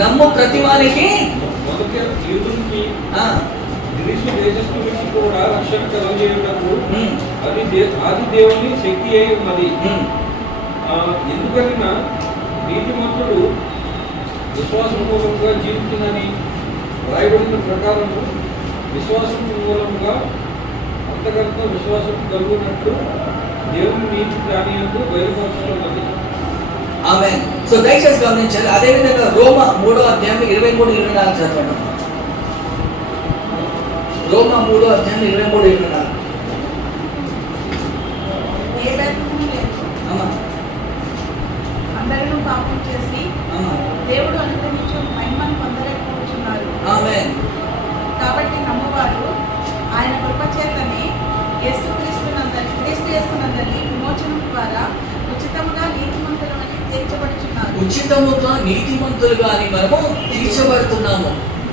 నమ్ము ప్రతివానికి మొదటి యూదునికి గ్రీసు దేశస్థునికి కూడా రక్షణ కలుగజేయుటకు ఆది దేవుని శక్తి అయి ఉన్నది. ఎందుకన్నా నీతిమంతుడు విశ్వాసం మూలంగా జీవించునని రాయబడిన ప్రకారము విశ్వాసం మూలంగా అంతకంత విశ్వాసం కలుగునట్లు దేవుని నీతి దాని యందు బయలుపరుచుతున్నది. ఆమేన్. సో దయచేసి గమనించాలి. అదేవిధంగా రోమా 3వ అధ్యాయం 23-24 చదవండి. రోమా 3వ అధ్యాయం 23-24. ఏ భేదము లేదు. అమ్మా అందరూ పాపం చేసి అమ్మా దేవుడు అనుగ్రహించు మహిమను పొందలేకపోతున్నారు. ఆమేన్. కాబట్టి నమ్మవారు ఆయన కృప చేతనే క్రీస్తు యేసునందలి విమోచనం ద్వారా ఉచితముగా నీతిమంతులమని తీర్చబడుచున్నారు. ఉచితముగా నీతిమంతులుగా అని మనము తీర్చబడుతున్నాము.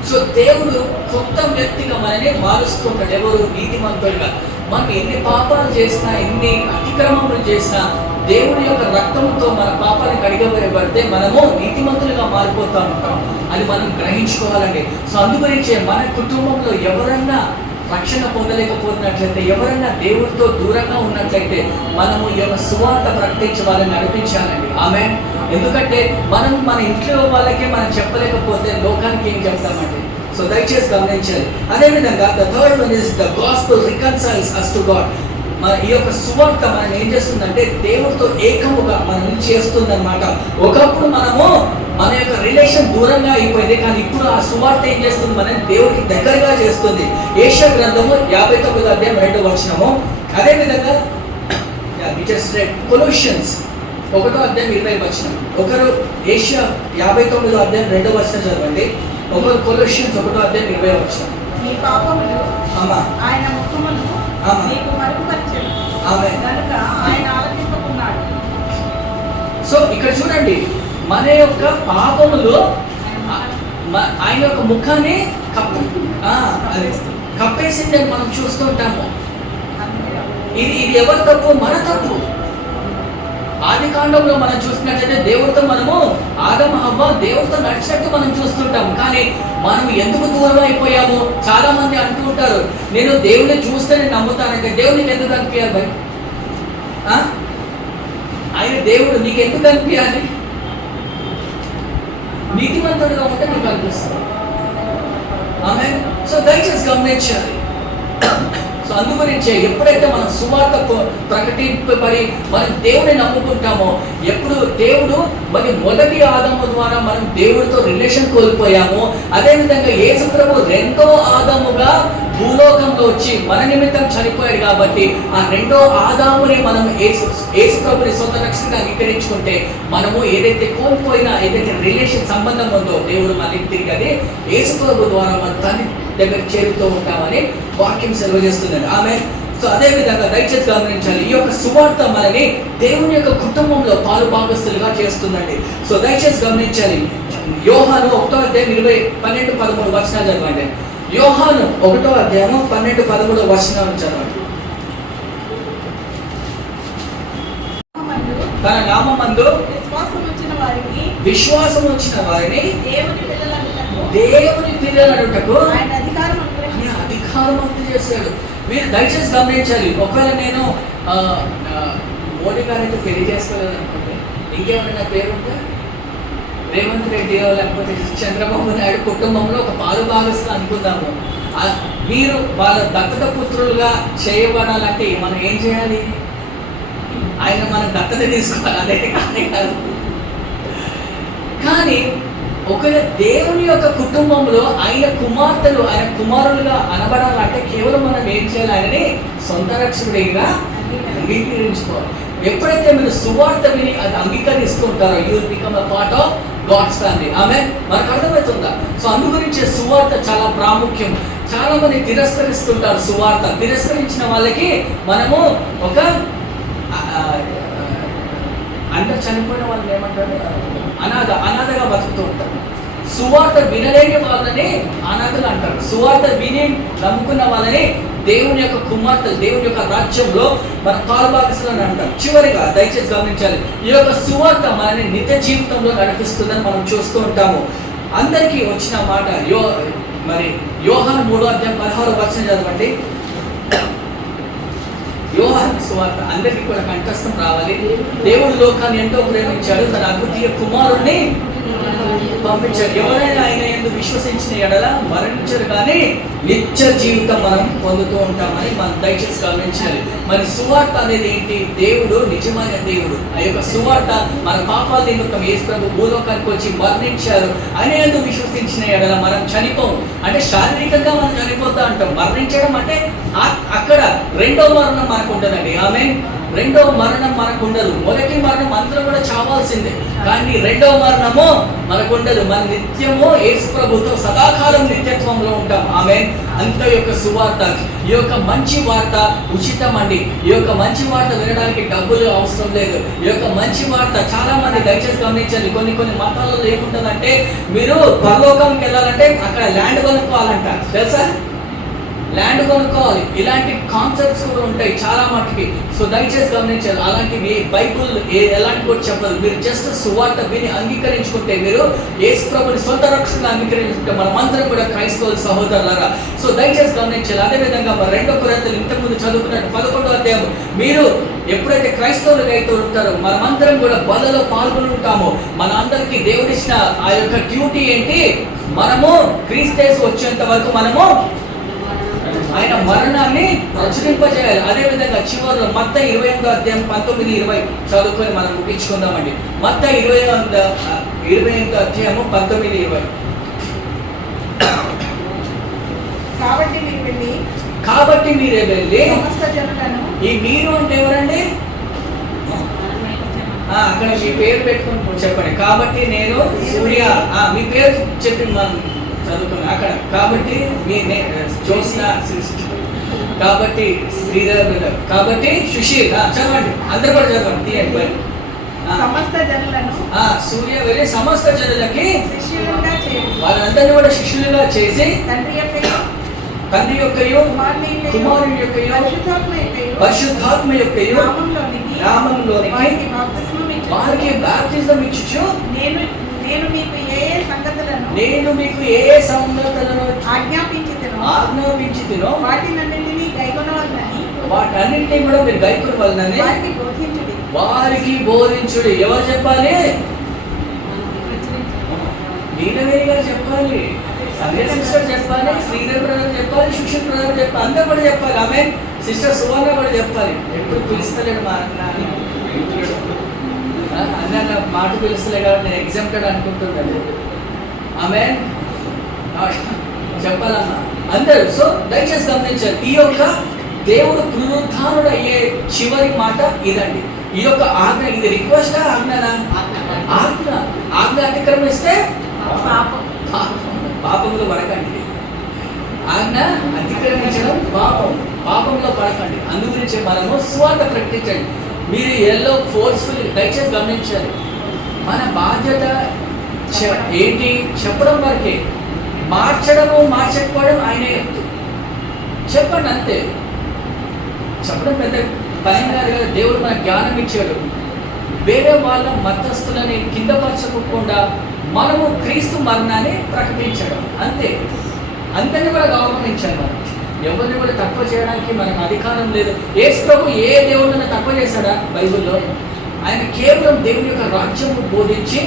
సో దేవుడు కొత్త వ్యక్తిగా మనల్ని మారుస్తుంటాడు. ఎవరు? నీతిమంతులుగా. మనం ఎన్ని పాపాలు చేసినా, ఎన్ని అతిక్రమములు చేసినా దేవుడి యొక్క రక్తంతో మన పాపాన్ని కడిగబడితే మనము నీతిమంతులుగా మారిపోతూ ఉంటాం. అది మనం గ్రహించుకోవాలండి. సో అందుగురించే మన కుటుంబంలో ఎవరన్నా రక్షణ పొందలేకపోతున్నట్లయితే, ఎవరైనా దేవుడితో దూరంగా ఉన్నట్లయితే మనము ఈ యొక్క సువార్త ప్రకటించి వాళ్ళని నడిపించాలండి. ఆమేన్. ఎందుకంటే మనం మన ఇంట్లో వాళ్ళకే మనం చెప్పలేకపోతే లోకానికి ఏం చెప్తామండి? సో దయచేసి గమనించాలి. అదేవిధంగా the third one is the gospel reconciles us to God. మన ఈ యొక్క సువార్త మనం ఏం చేస్తుందంటే దేవుడితో ఏకముగా మనం చేస్తుందన్నమాట. ఒకప్పుడు మనము మన యొక్క రిలేషన్ దూరంగా అయిపోయింది, కానీ ఇప్పుడు ఆ సువార్త ఏం చేస్తుంది? మనం దేవుడికి దగ్గరగా చేస్తుంది. యెషయా గ్రంథము 59వ అధ్యాయం 2వ వచనము. అదేవిధంగా కొలోషియన్స్ 1వ అధ్యాయం 20వ వచనం. ఒకరు యెషయా 59వ అధ్యాయం 2వ వచనం చదవండి. ఒకరు కొలోషియన్స్ 1వ అధ్యాయం 20వ వచనం. నీ పాపములు అమ్మా ఆయన ముఖమును ఆమా. నీకు మరుగుపరిచెను. ఆమేన్. కనుక ఆయన ఆలకింపకున్నాడు. సో ఇక్కడ చూడండి, మన యొక్క పాపములు ఆయన యొక్క ముఖాన్ని కప్పేసిందని మనం చూస్తుంటాము. ఇది ఎవరి తప్పు? మన తప్పు. ఆది కాండంలో మనం చూసినట్లయితే దేవుడితో మనము ఆదమ హవ్వ దేవుడితో నడిచినట్టు మనం చూస్తుంటాము. కానీ మనం ఎందుకు దూరం అయిపోయాము? చాలా మంది అంటూ ఉంటారు, నేను దేవుడిని చూస్తేనే నమ్ముతానంటే దేవునికి ఎందుకు అనిపించాలి భయ్? ఆయన దేవుడు నీకు ఎందుకు అనిపించాలి? నీతిమంతుడుగా ఉంటే నీకు అనిపిస్తుంది. ఆమేన్. సో దయచేసి గమనించాలి. సో అందుగురించే ఎప్పుడైతే మనం సువార్త ప్రకటింపబడి మనం దేవుడిని నమ్ముకుంటామో, ఎప్పుడు దేవుడు మరి మొదటి ఆదాము ద్వారా మనం దేవుడితో రిలేషన్ కోల్పోయాము. అదేవిధంగా యేసు ప్రభు 2వ ఆదాముగా భూలోకంలో వచ్చి మన నిమిత్తం చనిపోయాడు. కాబట్టి ఆ 2వ ఆదాముని మనం యేసు ప్రభుని సొంత రక్షణగా అంగీకరించుకుంటే మనము ఏదైతే కోల్పోయినా, ఏదైతే రిలేషన్ సంబంధం ఉందో దేవుడు మనకి తిరిగి అది యేసు ప్రభు ద్వారా మన తండ్రి దగ్గర చేరుతూ ఉంటామని వాక్యం సెలవు చేస్తుందండి. ఆమె. సో అదే విధంగా దయచేసి గమనించాలి, ఈ యొక్క సువార్త మనని దేవుని యొక్క కుటుంబంలో పాలు భాగస్తులుగా చేస్తుందండి. సో దయచేసి గమనించాలి. యోహాను 1వ అధ్యాయం 12-13 వచనాలు చదవండి. యోహాను 1వ అధ్యాయం 12-13 వచనాలు చదవండి. తన నామమందు విశ్వాసం వచ్చిన వారిని దేవుని పిల్లలనుటకు ఆయన అధికారం చేశాడు. మీరు దయచేసి గమనించాలి. ఒకవేళ నేను మోడీ గారైతే పెళ్లి చేసుకోలేదు అనుకుంటే, ఇంకేమైనా పేరు ఉంటే రేవంత్ రెడ్డి లేకపోతే చంద్రబాబు నాయుడు కుటుంబంలో ఒక పాలు భాగస్తులు అనుకుందాము. మీరు వాళ్ళ దత్తత పుత్రులుగా చేయబడాలంటే మనం ఏం చేయాలి? ఆయన మన దత్తత తీసుకోవాలి. అదే కాదు. కానీ ఒకవేళ దేవుని యొక్క కుటుంబంలో ఆయన కుమార్తెలు, ఆయన కుమారులుగా అనబడాలంటే కేవలం మనం ఏం చేయాలి? ఆయనని సొంత రక్షకుడిగా అంగీకరించుకోవాలి. ఎప్పుడైతే మీరు సువార్త విని అది అంగీకరిస్తుంటారో, you will become a part of God's family. ఆమె మనకు అర్థమవుతుందా? సో అందుగురించి సువార్త చాలా ప్రాముఖ్యం. చాలా మంది తిరస్కరిస్తుంటారు సువార్త. తిరస్కరించిన వాళ్ళకి మనము ఒక అందరు చనిపోయిన వాళ్ళు ఏమంటారు? అనాథగా బతుకుతూ ఉంటారు. సువార్త వినలేని వాళ్ళని అనాథలు అంటారు. సువార్త విని నమ్ముకున్న వాళ్ళని దేవుని యొక్క కుమార్తెలు, దేవుని యొక్క రాజ్యంలో మన పాలుభాగస్తులను అంటారు. చివరిగా దయచేసి గమనించాలి, ఈ యొక్క సువార్త మనని నిత్య జీవితంలో నడిపిస్తుందని మనం చూస్తూ ఉంటాము. అందరికీ వచ్చిన మాట మరి యోహాను 3:16 చదవండి. యోహాను సువార్త అందరికీ కూడా కంఠస్థం రావాలి. దేవుడు లోకాన్ని ఎంతో ప్రేమించాడు, తన అద్వితీయ కుమారుణ్ణి పంపించాడు. ఎవరైనా ఆయన ఎందుకు విశ్వసించిన ఎడల మరణించరు కానీ నిత్య జీవితం మనం పొందుతూ ఉంటామని మనం దయచేసి గమనించాలి. మరి సువార్త అనేది ఏంటి? దేవుడు నిజమైన దేవుడు. ఆ యొక్క సువార్త మన పాపాల నిమిత్తం యేసు ప్రభు భూలోకానికి వచ్చి మరణించారు. ఆయన ఎందుకు విశ్వసించిన ఎడల మనం చనిపోము. అంటే శారీరకంగా మనం చనిపోతా అంటాం. మరణించడం అంటే అక్కడ రెండో మరణం మనకు ఉండదండి. ఆమేన్. రెండవ మరణం మనకు ఉండదు. మొదటి మరణం అందరూ కూడా చావాల్సిందే, కానీ రెండవ మరణము మనకు ఉండదు. మన నిత్యము యేసు ప్రభుతో సదాకాలం నిత్యత్వంలో ఉంటాం. ఆమేన్. అంత యొక్క సువార్త, ఈ యొక్క మంచి వార్త ఉచితం అండి. ఈ యొక్క మంచి వార్త వినడానికి డబ్బులు అవసరం లేదు. ఈ యొక్క మంచి వార్త చాలా మంది దయచేసి గమనించాలి. కొన్ని మతాలలో ఏముంటుందంటే, మీరు పరలోకంకి వెళ్ళాలంటే అక్కడ ల్యాండ్ కొనుక్కోవాలంట, తెలుసా? ల్యాండ్ కొనుక్కోవాలి. ఇలాంటి కాన్సెప్ట్స్ కూడా ఉంటాయి చాలా మట్టుకి. సో దయచేసి గమనించాలి, అలాంటివి బైబుల్ ఎలాంటి కూడా చెప్పదు. మీరు జస్ట్ సువార్త విని అంగీకరించుకుంటే, మీరు యేసు ప్రభుని సొంత రక్షణగా అంగీకరించుకుంటే మనమందరం కూడా క్రైస్తవుల సహోదరులారా. సో దయచేసి గమనించాలి. అదేవిధంగా మరి 2 కొరింథీయులు ఇంతకుముందు చదువుకున్నట్టు 11వ అధ్యాయం, మీరు ఎప్పుడైతే క్రైస్తవులుగా అయితే ఉంటారో మనమందరం కూడా బలలో పాల్గొని ఉంటామో. మన అందరికీ దేవుడిచ్చిన ఆ యొక్క డ్యూటీ ఏంటి? మనము క్రీస్తు వచ్చేంత వరకు మనము ఆయన మరణాన్ని ప్రచురింపజేయాలి. అదేవిధంగా చివరిలో మత్తయి 28వ అధ్యాయం 19-20 చదువుకొని మనం ముగించుకుందామండి. మత్తయి 28వ అధ్యాయము 19-20. కాబట్టి మీరే వెళ్ళి సమస్త జనులను, ఈ మీరు అంటే ఎవరండి? అక్కడ మీ పేరు పెట్టుకుని చెప్పండి. కాబట్టి నేను సూర్య, మీ పేరు చెప్పి మనం చదువుకున్నా అక్కడ. కాబట్టి మీ జ్యోత్స్న, కాబట్టి శ్రీధర్, కాబట్టి సుశీల్. చదవండి, అందరు కూడా చదవండి, తీయండి. సమస్త జనులను సూర్య వెళ్ళి సమస్త జనులకి శిష్యులుగా చేసి, వాళ్ళందరినీ కూడా శిష్యులుగా చేసి, తండ్రి యొక్కయు కుమారుని యొక్కయు పరిశుద్ధాత్మ యొక్కయు నామములోనికి వారికి బాప్తిజం ఇచ్చుచు, నేను మీకు ఏ ఏ సంగతులను ఆజ్ఞాపించితినో వాటన్నింటినీ కూడా మీరు గైకొనవలెనని వారికి బోధించుడి. ఎవరు చెప్పాలి? నీలవేణి గారు చెప్పాలి, సంధ్య సిస్టర్ చెప్పాలి, శ్రీధర్ బ్రదర్ చెప్పాలి, సుశీల్ బ్రదర్ చెప్పాలి, అందరూ కూడా చెప్పాలి. ఆమె సిస్టర్ సువర్ణ కూడా చెప్పాలి. ఎప్పుడు పిలుస్తలేడు మా అన్న మాట పిలుస్తలే కాబట్టి నేను ఎగ్జామ్టెడ్ అనుకుంటున్నాను. ఆమె చెప్పాలన్నా అందరూ. సో దయచేసి గమనించారు, ఈ యొక్క దేవుడు పునరుద్ధానుడు అయ్యే చివరి మాట ఇదండి. ఈ యొక్క ఆజ్ఞ, ఇది రిక్వెస్టా ఆజ్ఞనా? ఆజ్ఞ అతిక్రమిస్తే పాపంలో పడకండి. ఆజ్ఞ అతిక్రమించడం పాపంలో పడకండి. అందుగురించి మనము స్వార్థ ప్రకటించండి. మీరు ఎల్లో ఫోర్స్ఫుల్ దయచేసి గమనించాలి. మన బాధ్యత ఏంటి? చెప్పడం వరకే. మార్చడము మార్చకపోవడం ఆయన ఎత్తు. చెప్పండి అంతే. చెప్పడం పెద్ద పని కాదు కదా. దేవుడు మన జ్ఞానం ఇచ్చాడు. వేరే వాళ్ళ మతస్థులని కిందపరచకుండా మనము క్రీస్తు మరణాన్ని ప్రకటించడం అంతే. అందరినీ కూడా గౌరవించాలి. మనం ఎవరిని కూడా తక్కువ చేయడానికి మనకు అధికారం లేదు. యేసు ప్రభు ఏ దేవుడిని తక్కువ చేశాడా బైబిల్లో? ఆయన కేవలం దేవుని యొక్క రాజ్యము బోధించి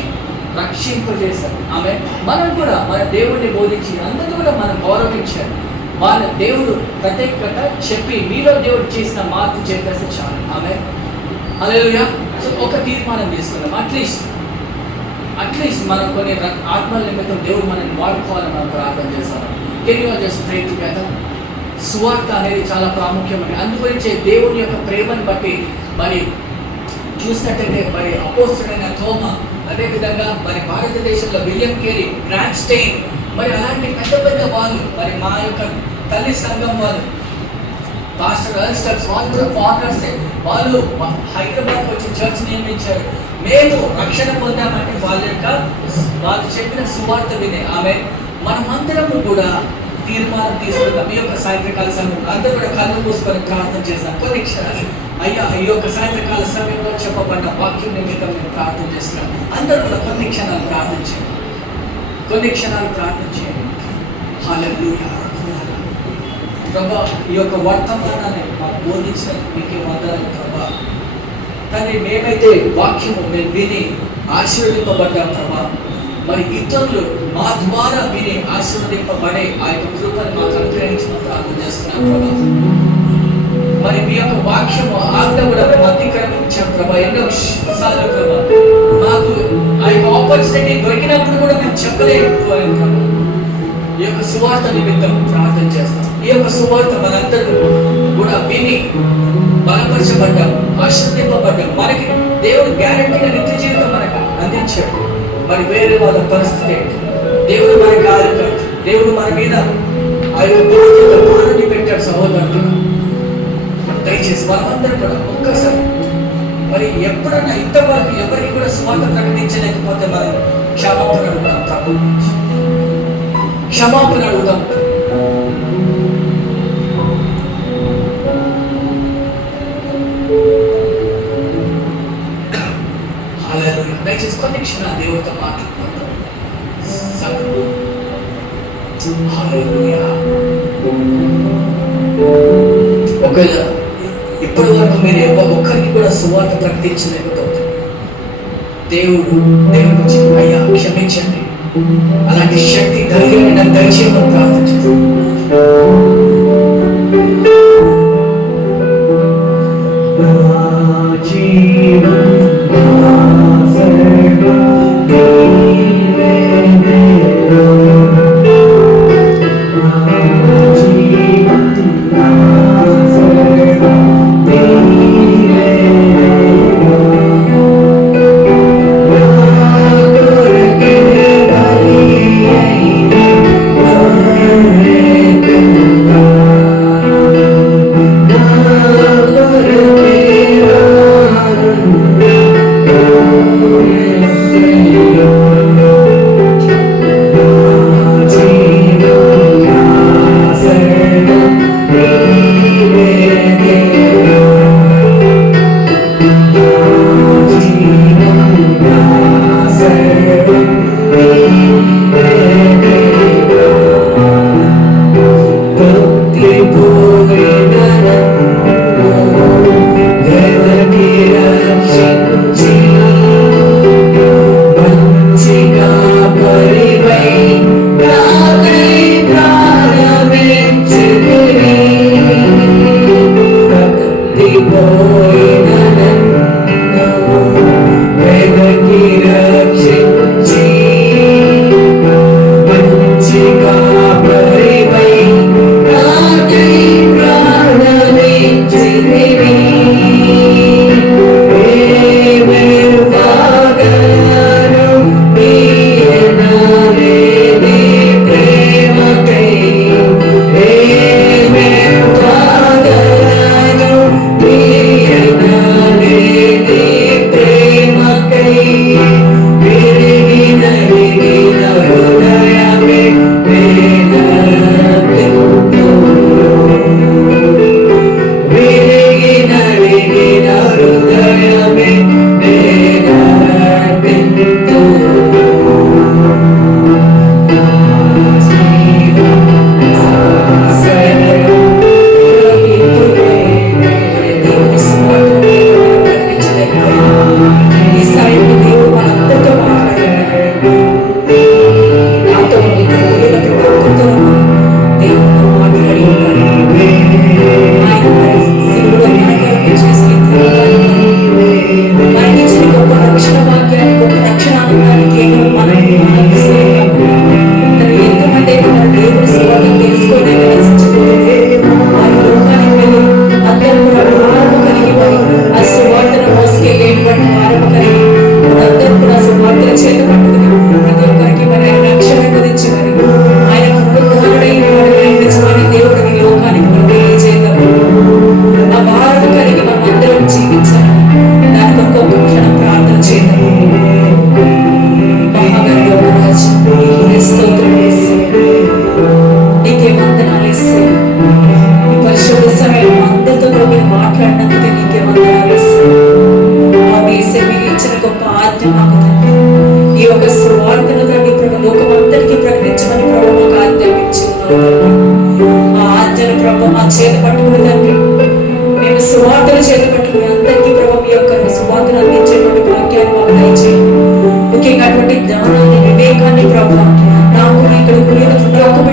రక్షింపజేశారు. ఆమె మనం కూడా మన దేవుడిని బోధించి అందరినీ కూడా మనం గౌరవించాలి. వాళ్ళ దేవుడు ప్రత్యేకత చెప్పి మీలో దేవుడు చేసిన మార్పు చెప్పేస్తే చాలు. ఆమె హల్లెలూయా. సో ఒక తీర్మానం తీసుకుందాం. అట్లీస్ట్ మనం కొన్ని ఆత్మల నిమిత్తం దేవుడు మనల్ని వాడుకోవాలని మనం ప్రార్థన చేస్తాం. Can you just pray together? సువార్త అనేది చాలా ప్రాముఖ్యమని, అందుగురించే దేవుని యొక్క ప్రేమను బట్టి మరి చూసినట్టయితే మరి అపోస్తలుడైన తోమా, అదేవిధంగా మరి భారతదేశంలో విలియం కేరీ, గ్రాండ్ స్టెయిన్, మరి అలాంటి పెద్ద వాళ్ళు, మరి మా యొక్క తల్లి సంఘం వాళ్ళు, పాస్టర్ అల్స్టర్స్, వాళ్ళు కూడా ఫారినర్సే. వాళ్ళు హైదరాబాద్ వచ్చి చర్చ్ నిర్మించారు. మేము రక్షణ పొందామంటే వాళ్ళు చెప్పిన సువార్త వినే ఆమె మనమందరము కూడా తీర్మానం తీసుకుందాం. ఈ యొక్క సాయంత్రకాల సమయంలో అందరూ కూడా కళ్ళు మూసుకొని ప్రార్థన చేస్తాం. కొన్ని క్షణాలు అయ్యా ఈ యొక్క సాయంత్రకాల సమయంలో చెప్పబడిన వాక్యం నిమిత్తం మేము ప్రార్థన చేస్తున్నాం. అందరూ కూడా కొన్ని క్షణాలు ప్రార్థించండి. హల్లెలూయా. ప్రభా, ఈ యొక్క వర్తమానాన్ని మాకు బోధించినందుకు మీకే వందనాలు ప్రభా. కానీ మేమైతే వాక్యము మేము విని ఆశీర్వదింపబడ్డాం ప్రభా. మరి ఇతరులు మా ద్వారా విని ఆశీర్వదింపబడే ఆ యొక్క కృపను మాకు అనుగ్రహించమని ప్రార్థన చేస్తున్నాం ప్రభా. మరి మీ యొక్క వాక్యము ఆజ్ఞ కూడా మేము అతిక్రమించాం ప్రభా. ఎన్నో సార్లు ప్రభా మాకు ఆ యొక్క ఆపర్చునిటీ దొరికినప్పుడు కూడా మేము చెప్పలేకపోయాం ప్రభా. ఈ యొక్క సువార్త నిమిత్తం ప్రార్థన చేస్తాం. ఈ యొక్క సువార్త మనందరూ కూడా విని బలపరచబడ్డాం, ఆశీర్వదింపబడ్డాం. మనకి దేవుడు గ్యారెంటీగా నిత్య జీవితం మనకు అందించాడు. మరి వేరే వాళ్ళ పరిస్థితి ఏంటి? దేవుడు మనకి ఆదుతాడు. దేవుడు మన మీద ఆ యొక్క బాధని పెట్టాడు. సహోదరుడు, దయచేసి మనమందరం కూడా ఒక్కసారి మరి ఎప్పుడన్నా ఇంతవరకు ఎవరికి కూడా సువార్త ప్రకటించలేకపోతే మనం క్షమాపణ అడుగుతాం. ప్రభు నుంచి క్షమాపణ అడుగుతాం. దయచేసి కొన్ని క్షణాలు దేవుడితో మాట్లాడుకుంటాం. ఒకవేళ ఇప్పటి వరకు మీరు ఒక్కరికి కూడా సువార్త ప్రకటించలేకపోతే దేవుడు నుంచి అయ్యా క్షమించండి, అలాంటి శక్తి ధైర్యాన్ని నాకు దయచేయమని ప్రార్థన చేస్తాను. Thank you.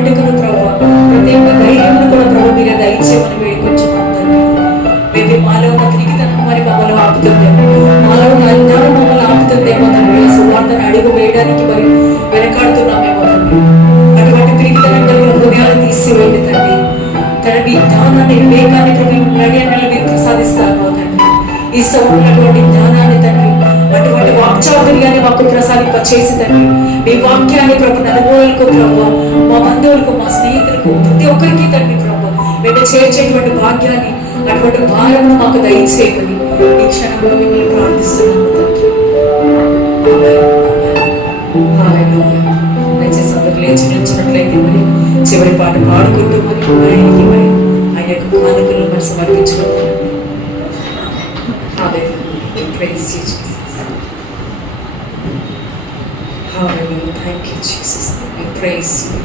పండుగను ప్రభావ ప్రతి ఒక్క ధైర్యమును కూడా ప్రభు మీరే దయచేయమని వేడుకొచ్చున్నాం తండ్రి. మేము మాలో ఉన్న తిరిగితనం మరి మమ్మల్ని ఆపుతుందేమో, మాలో ఉన్న అజ్ఞానం మమ్మల్ని ఆపుతుందేమో తండ్రి. ఆ సువార్తను అడుగు వేయడానికి మరి వెనకాడుతున్నామేమో తండ్రి. అటువంటి తిరిగితనం కలిగిన హృదయాలు తీసివేయండి తండ్రి. తండ్రి జ్ఞానాన్ని వివేకాన్ని ప్రభు నడియన్నలు మీరు ప్రసాదిస్తారో తండ్రి. ఈ సౌకున్నటువంటి జ్ఞానాన్ని తండ్రి, అటువంటి వాక్చాతుర్యాన్ని మాకు ప్రసాదింపచేసి తండ్రి, మీ వాక్యాన్ని ప్రభు నలుగురులకు ప్రభు, మా బంధువులకు, మా స్నేహితులకు, ప్రతి ఒక్కరికి తండ్రి ప్రభు మేము చేర్చేటువంటి భాగ్యాన్ని, అటువంటి భారమును మాకు దయచేయమని ఈ క్షణంలో మిమ్మల్ని ప్రార్థిస్తున్నాము తండ్రి. హల్లెలూయా. దయచేసి అందరూ లేచి నిల్చున్నట్లయితే మరి చివరి పాట పాడుకుంటూ మరి ఆయనకి మరి ఆయన యొక్క కానుకలు మరి సమర్పించుకుంటామండి. Hallelujah. Praise you, Jesus. Hallelujah. Thank you, Jesus. We praise you.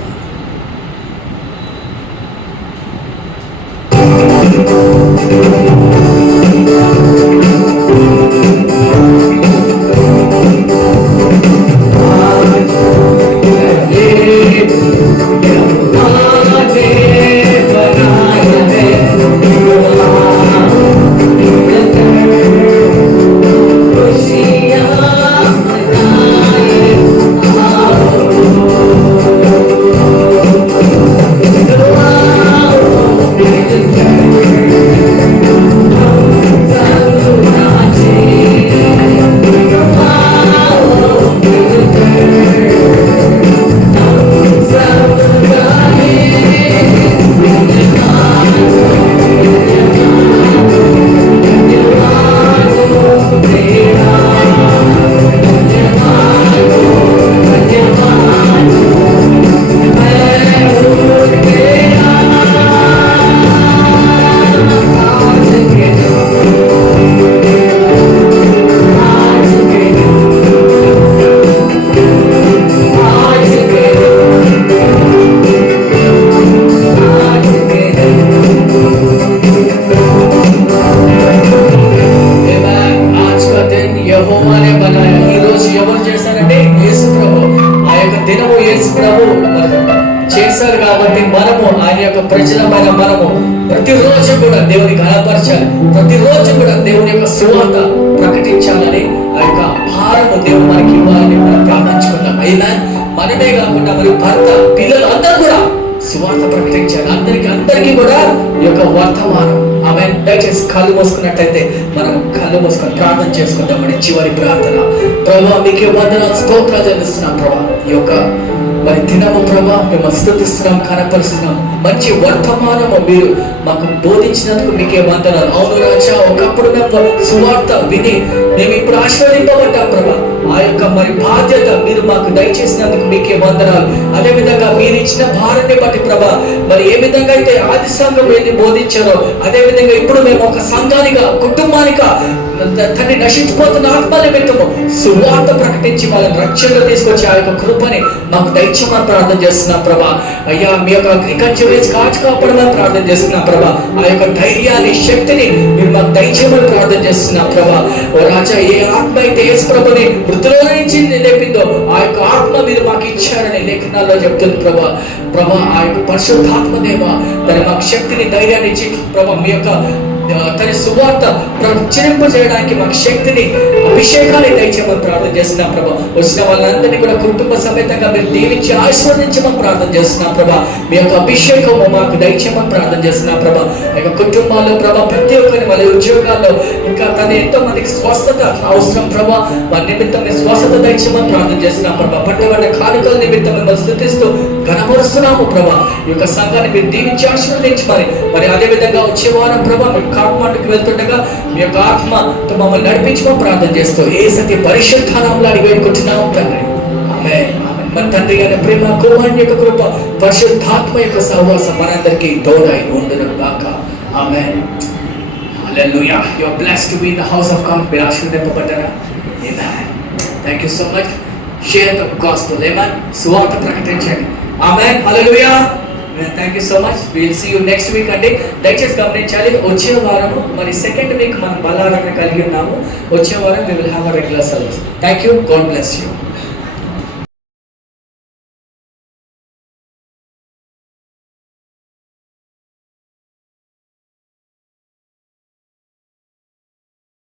చేశారు కాబట్టి మనము ఆయన యొక్క ప్రజలమైన మనము ప్రతిరోజు కూడా దేవుని గణపరచాలి, ప్రతిరోజు కూడా దేవుని యొక్క సువార్త ప్రకటించాలని ఆ యొక్క భారము దేవుడు మనకి ఇవ్వాలని మనం ప్రార్థించుకుందాం. అయినా మనమే కాకుండా మన భర్త, పిల్లలు అందరూ కూడా సువార్త ప్రకటించాలి. అందరికీ కూడా ఈ యొక్క వర్తమానం. ఆమె దయచేసి కళ్ళు మోసుకున్నట్టయితే మనం కళ్ళు మోసుకొని ప్రార్థన చేసుకుందామని చివరి ప్రార్థన. ప్రభా మీకే వందనాలు, స్తోత్రాలు చెల్లిస్తున్నాం ప్రభా. ఈ యొక్క మరి దినము ప్రభా మేము స్తుతిస్తున్నాం, కనపరుస్తున్నాం. మంచి వర్తమానము మీరు మాకు బోధించినందుకు మీకే వందనాలు. అవును రాజా, ఒకప్పుడు మేము సువార్త విని మేము ఇప్పుడు ఆశీర్వదింపబడ్డాం ప్రభా. ఆ యొక్క మరి బాధ్యత మీరు మాకు దయచేసినందుకు మీకే వందనాలు. అదేవిధంగా మీరు ఇచ్చిన భారాన్ని బట్టి ప్రభా, మరి ఏ విధంగా అయితే ఆది సంఘం వెళ్ళి బోధించారో అదే విధంగా ఇప్పుడు మేము ఒక సంఘానిగా, కుటుంబానిగా తండ్రి నశించిపోతున్న ఆత్మ నిమిత్తము సువార్త ప్రకటించి వాళ్ళని రక్షణలో తీసుకొచ్చి ఆ యొక్క కృపని మాకు దయచేయమని ప్రార్థన చేస్తున్నాం ప్రభా. అయ్యా మీ యొక్క అగ్రికల్చర్ వేసి కాపాడమని ప్రార్థన చేస్తున్నాం ప్రభా. ఆ యొక్క ధైర్యాన్ని, శక్తిని మీరు మాకు దయచేయమని ప్రార్థన చేస్తున్నాం ప్రభా. ఓ రాజా, ఏ ఆత్మ అయితే యేసు ప్రభుని మృతుల నుంచి లేపిందో ఆ యొక్క ఆత్మ మీరు మాకు ఇచ్చారని లేఖనాల్లో చెప్తుంది ప్రభా. ఆ యొక్క పరిశుద్ధాత్మ దేవ తన మాకు శక్తిని, ధైర్యాన్ని ఇచ్చి ప్రభా మీ యొక్క తన సువార్త ప్రచురింప చేయడానికి మాకు శక్తిని, అభిషేకాన్ని దయచేయమని ప్రార్థన చేస్తున్నాం ప్రభా. వచ్చిన వాళ్ళందరినీ కూడా కుటుంబ సమేతంగా మీరు దీవించి ఆశీర్వదించమని ప్రార్థన చేస్తున్నాం ప్రభా. మీ యొక్క అభిషేకము మాకు దయచేయమని ప్రార్థన చేస్తున్నాం ప్రభా. ఆ యొక్క కుటుంబాల్లో ప్రభా ప్రతి ఒక్కరిని వాళ్ళ ఉద్యోగాల్లో ఇంకా తన ఎంతో మందికి స్వస్థత అవసరం ప్రభా. వారి నిమిత్తం స్వస్థత దయచేయమని ప్రార్థన చేస్తున్నాం ప్రభా. పట్టబడ్డ కానుకల నిమిత్తం మిమ్మల్ని స్తుతిస్తూ ఘనపరుస్తున్నాము ప్రభా. ఈ యొక్క సంఘాన్ని మీరు దీవించి ఆశీర్వదించమని, మరి అదే విధంగా వచ్చే వారం ప్రభా మేము కాట్మాండుకు వెళ్తుండగా మీ యొక్క ఆత్మతో మమ్మల్ని నడిపించమని ప్రార్థన చేస్తూ యేసు పరిశుద్ధ నామములో అడిగి వేడుకుంటున్నాము తండ్రి. ఆమేన్. మన తండ్రి గారి ప్రేమ, కుమారుని యొక్క కృప, పరిశుద్ధాత్మ యొక్క సహవాసం మనందరికీ తోడై ఉండును గాక. Amen. Hallelujah. You are blessed to be in the house of God. మీరు ఆశీర్వదింపబడ్డారా? Amen. Thank you so much. Share the gospel. Amen. సువార్త ప్రకటించండి. Amen. Hallelujah. Thank you so much. Will see you next week అండి. దయచేసి గమనించాలి, వచ్చే వారము మరి సెకండ్ వీక్ మనం బలారాన్ని కలిగి ఉన్నాము. వచ్చే వారం we will have a regular service. Thank you. God bless you.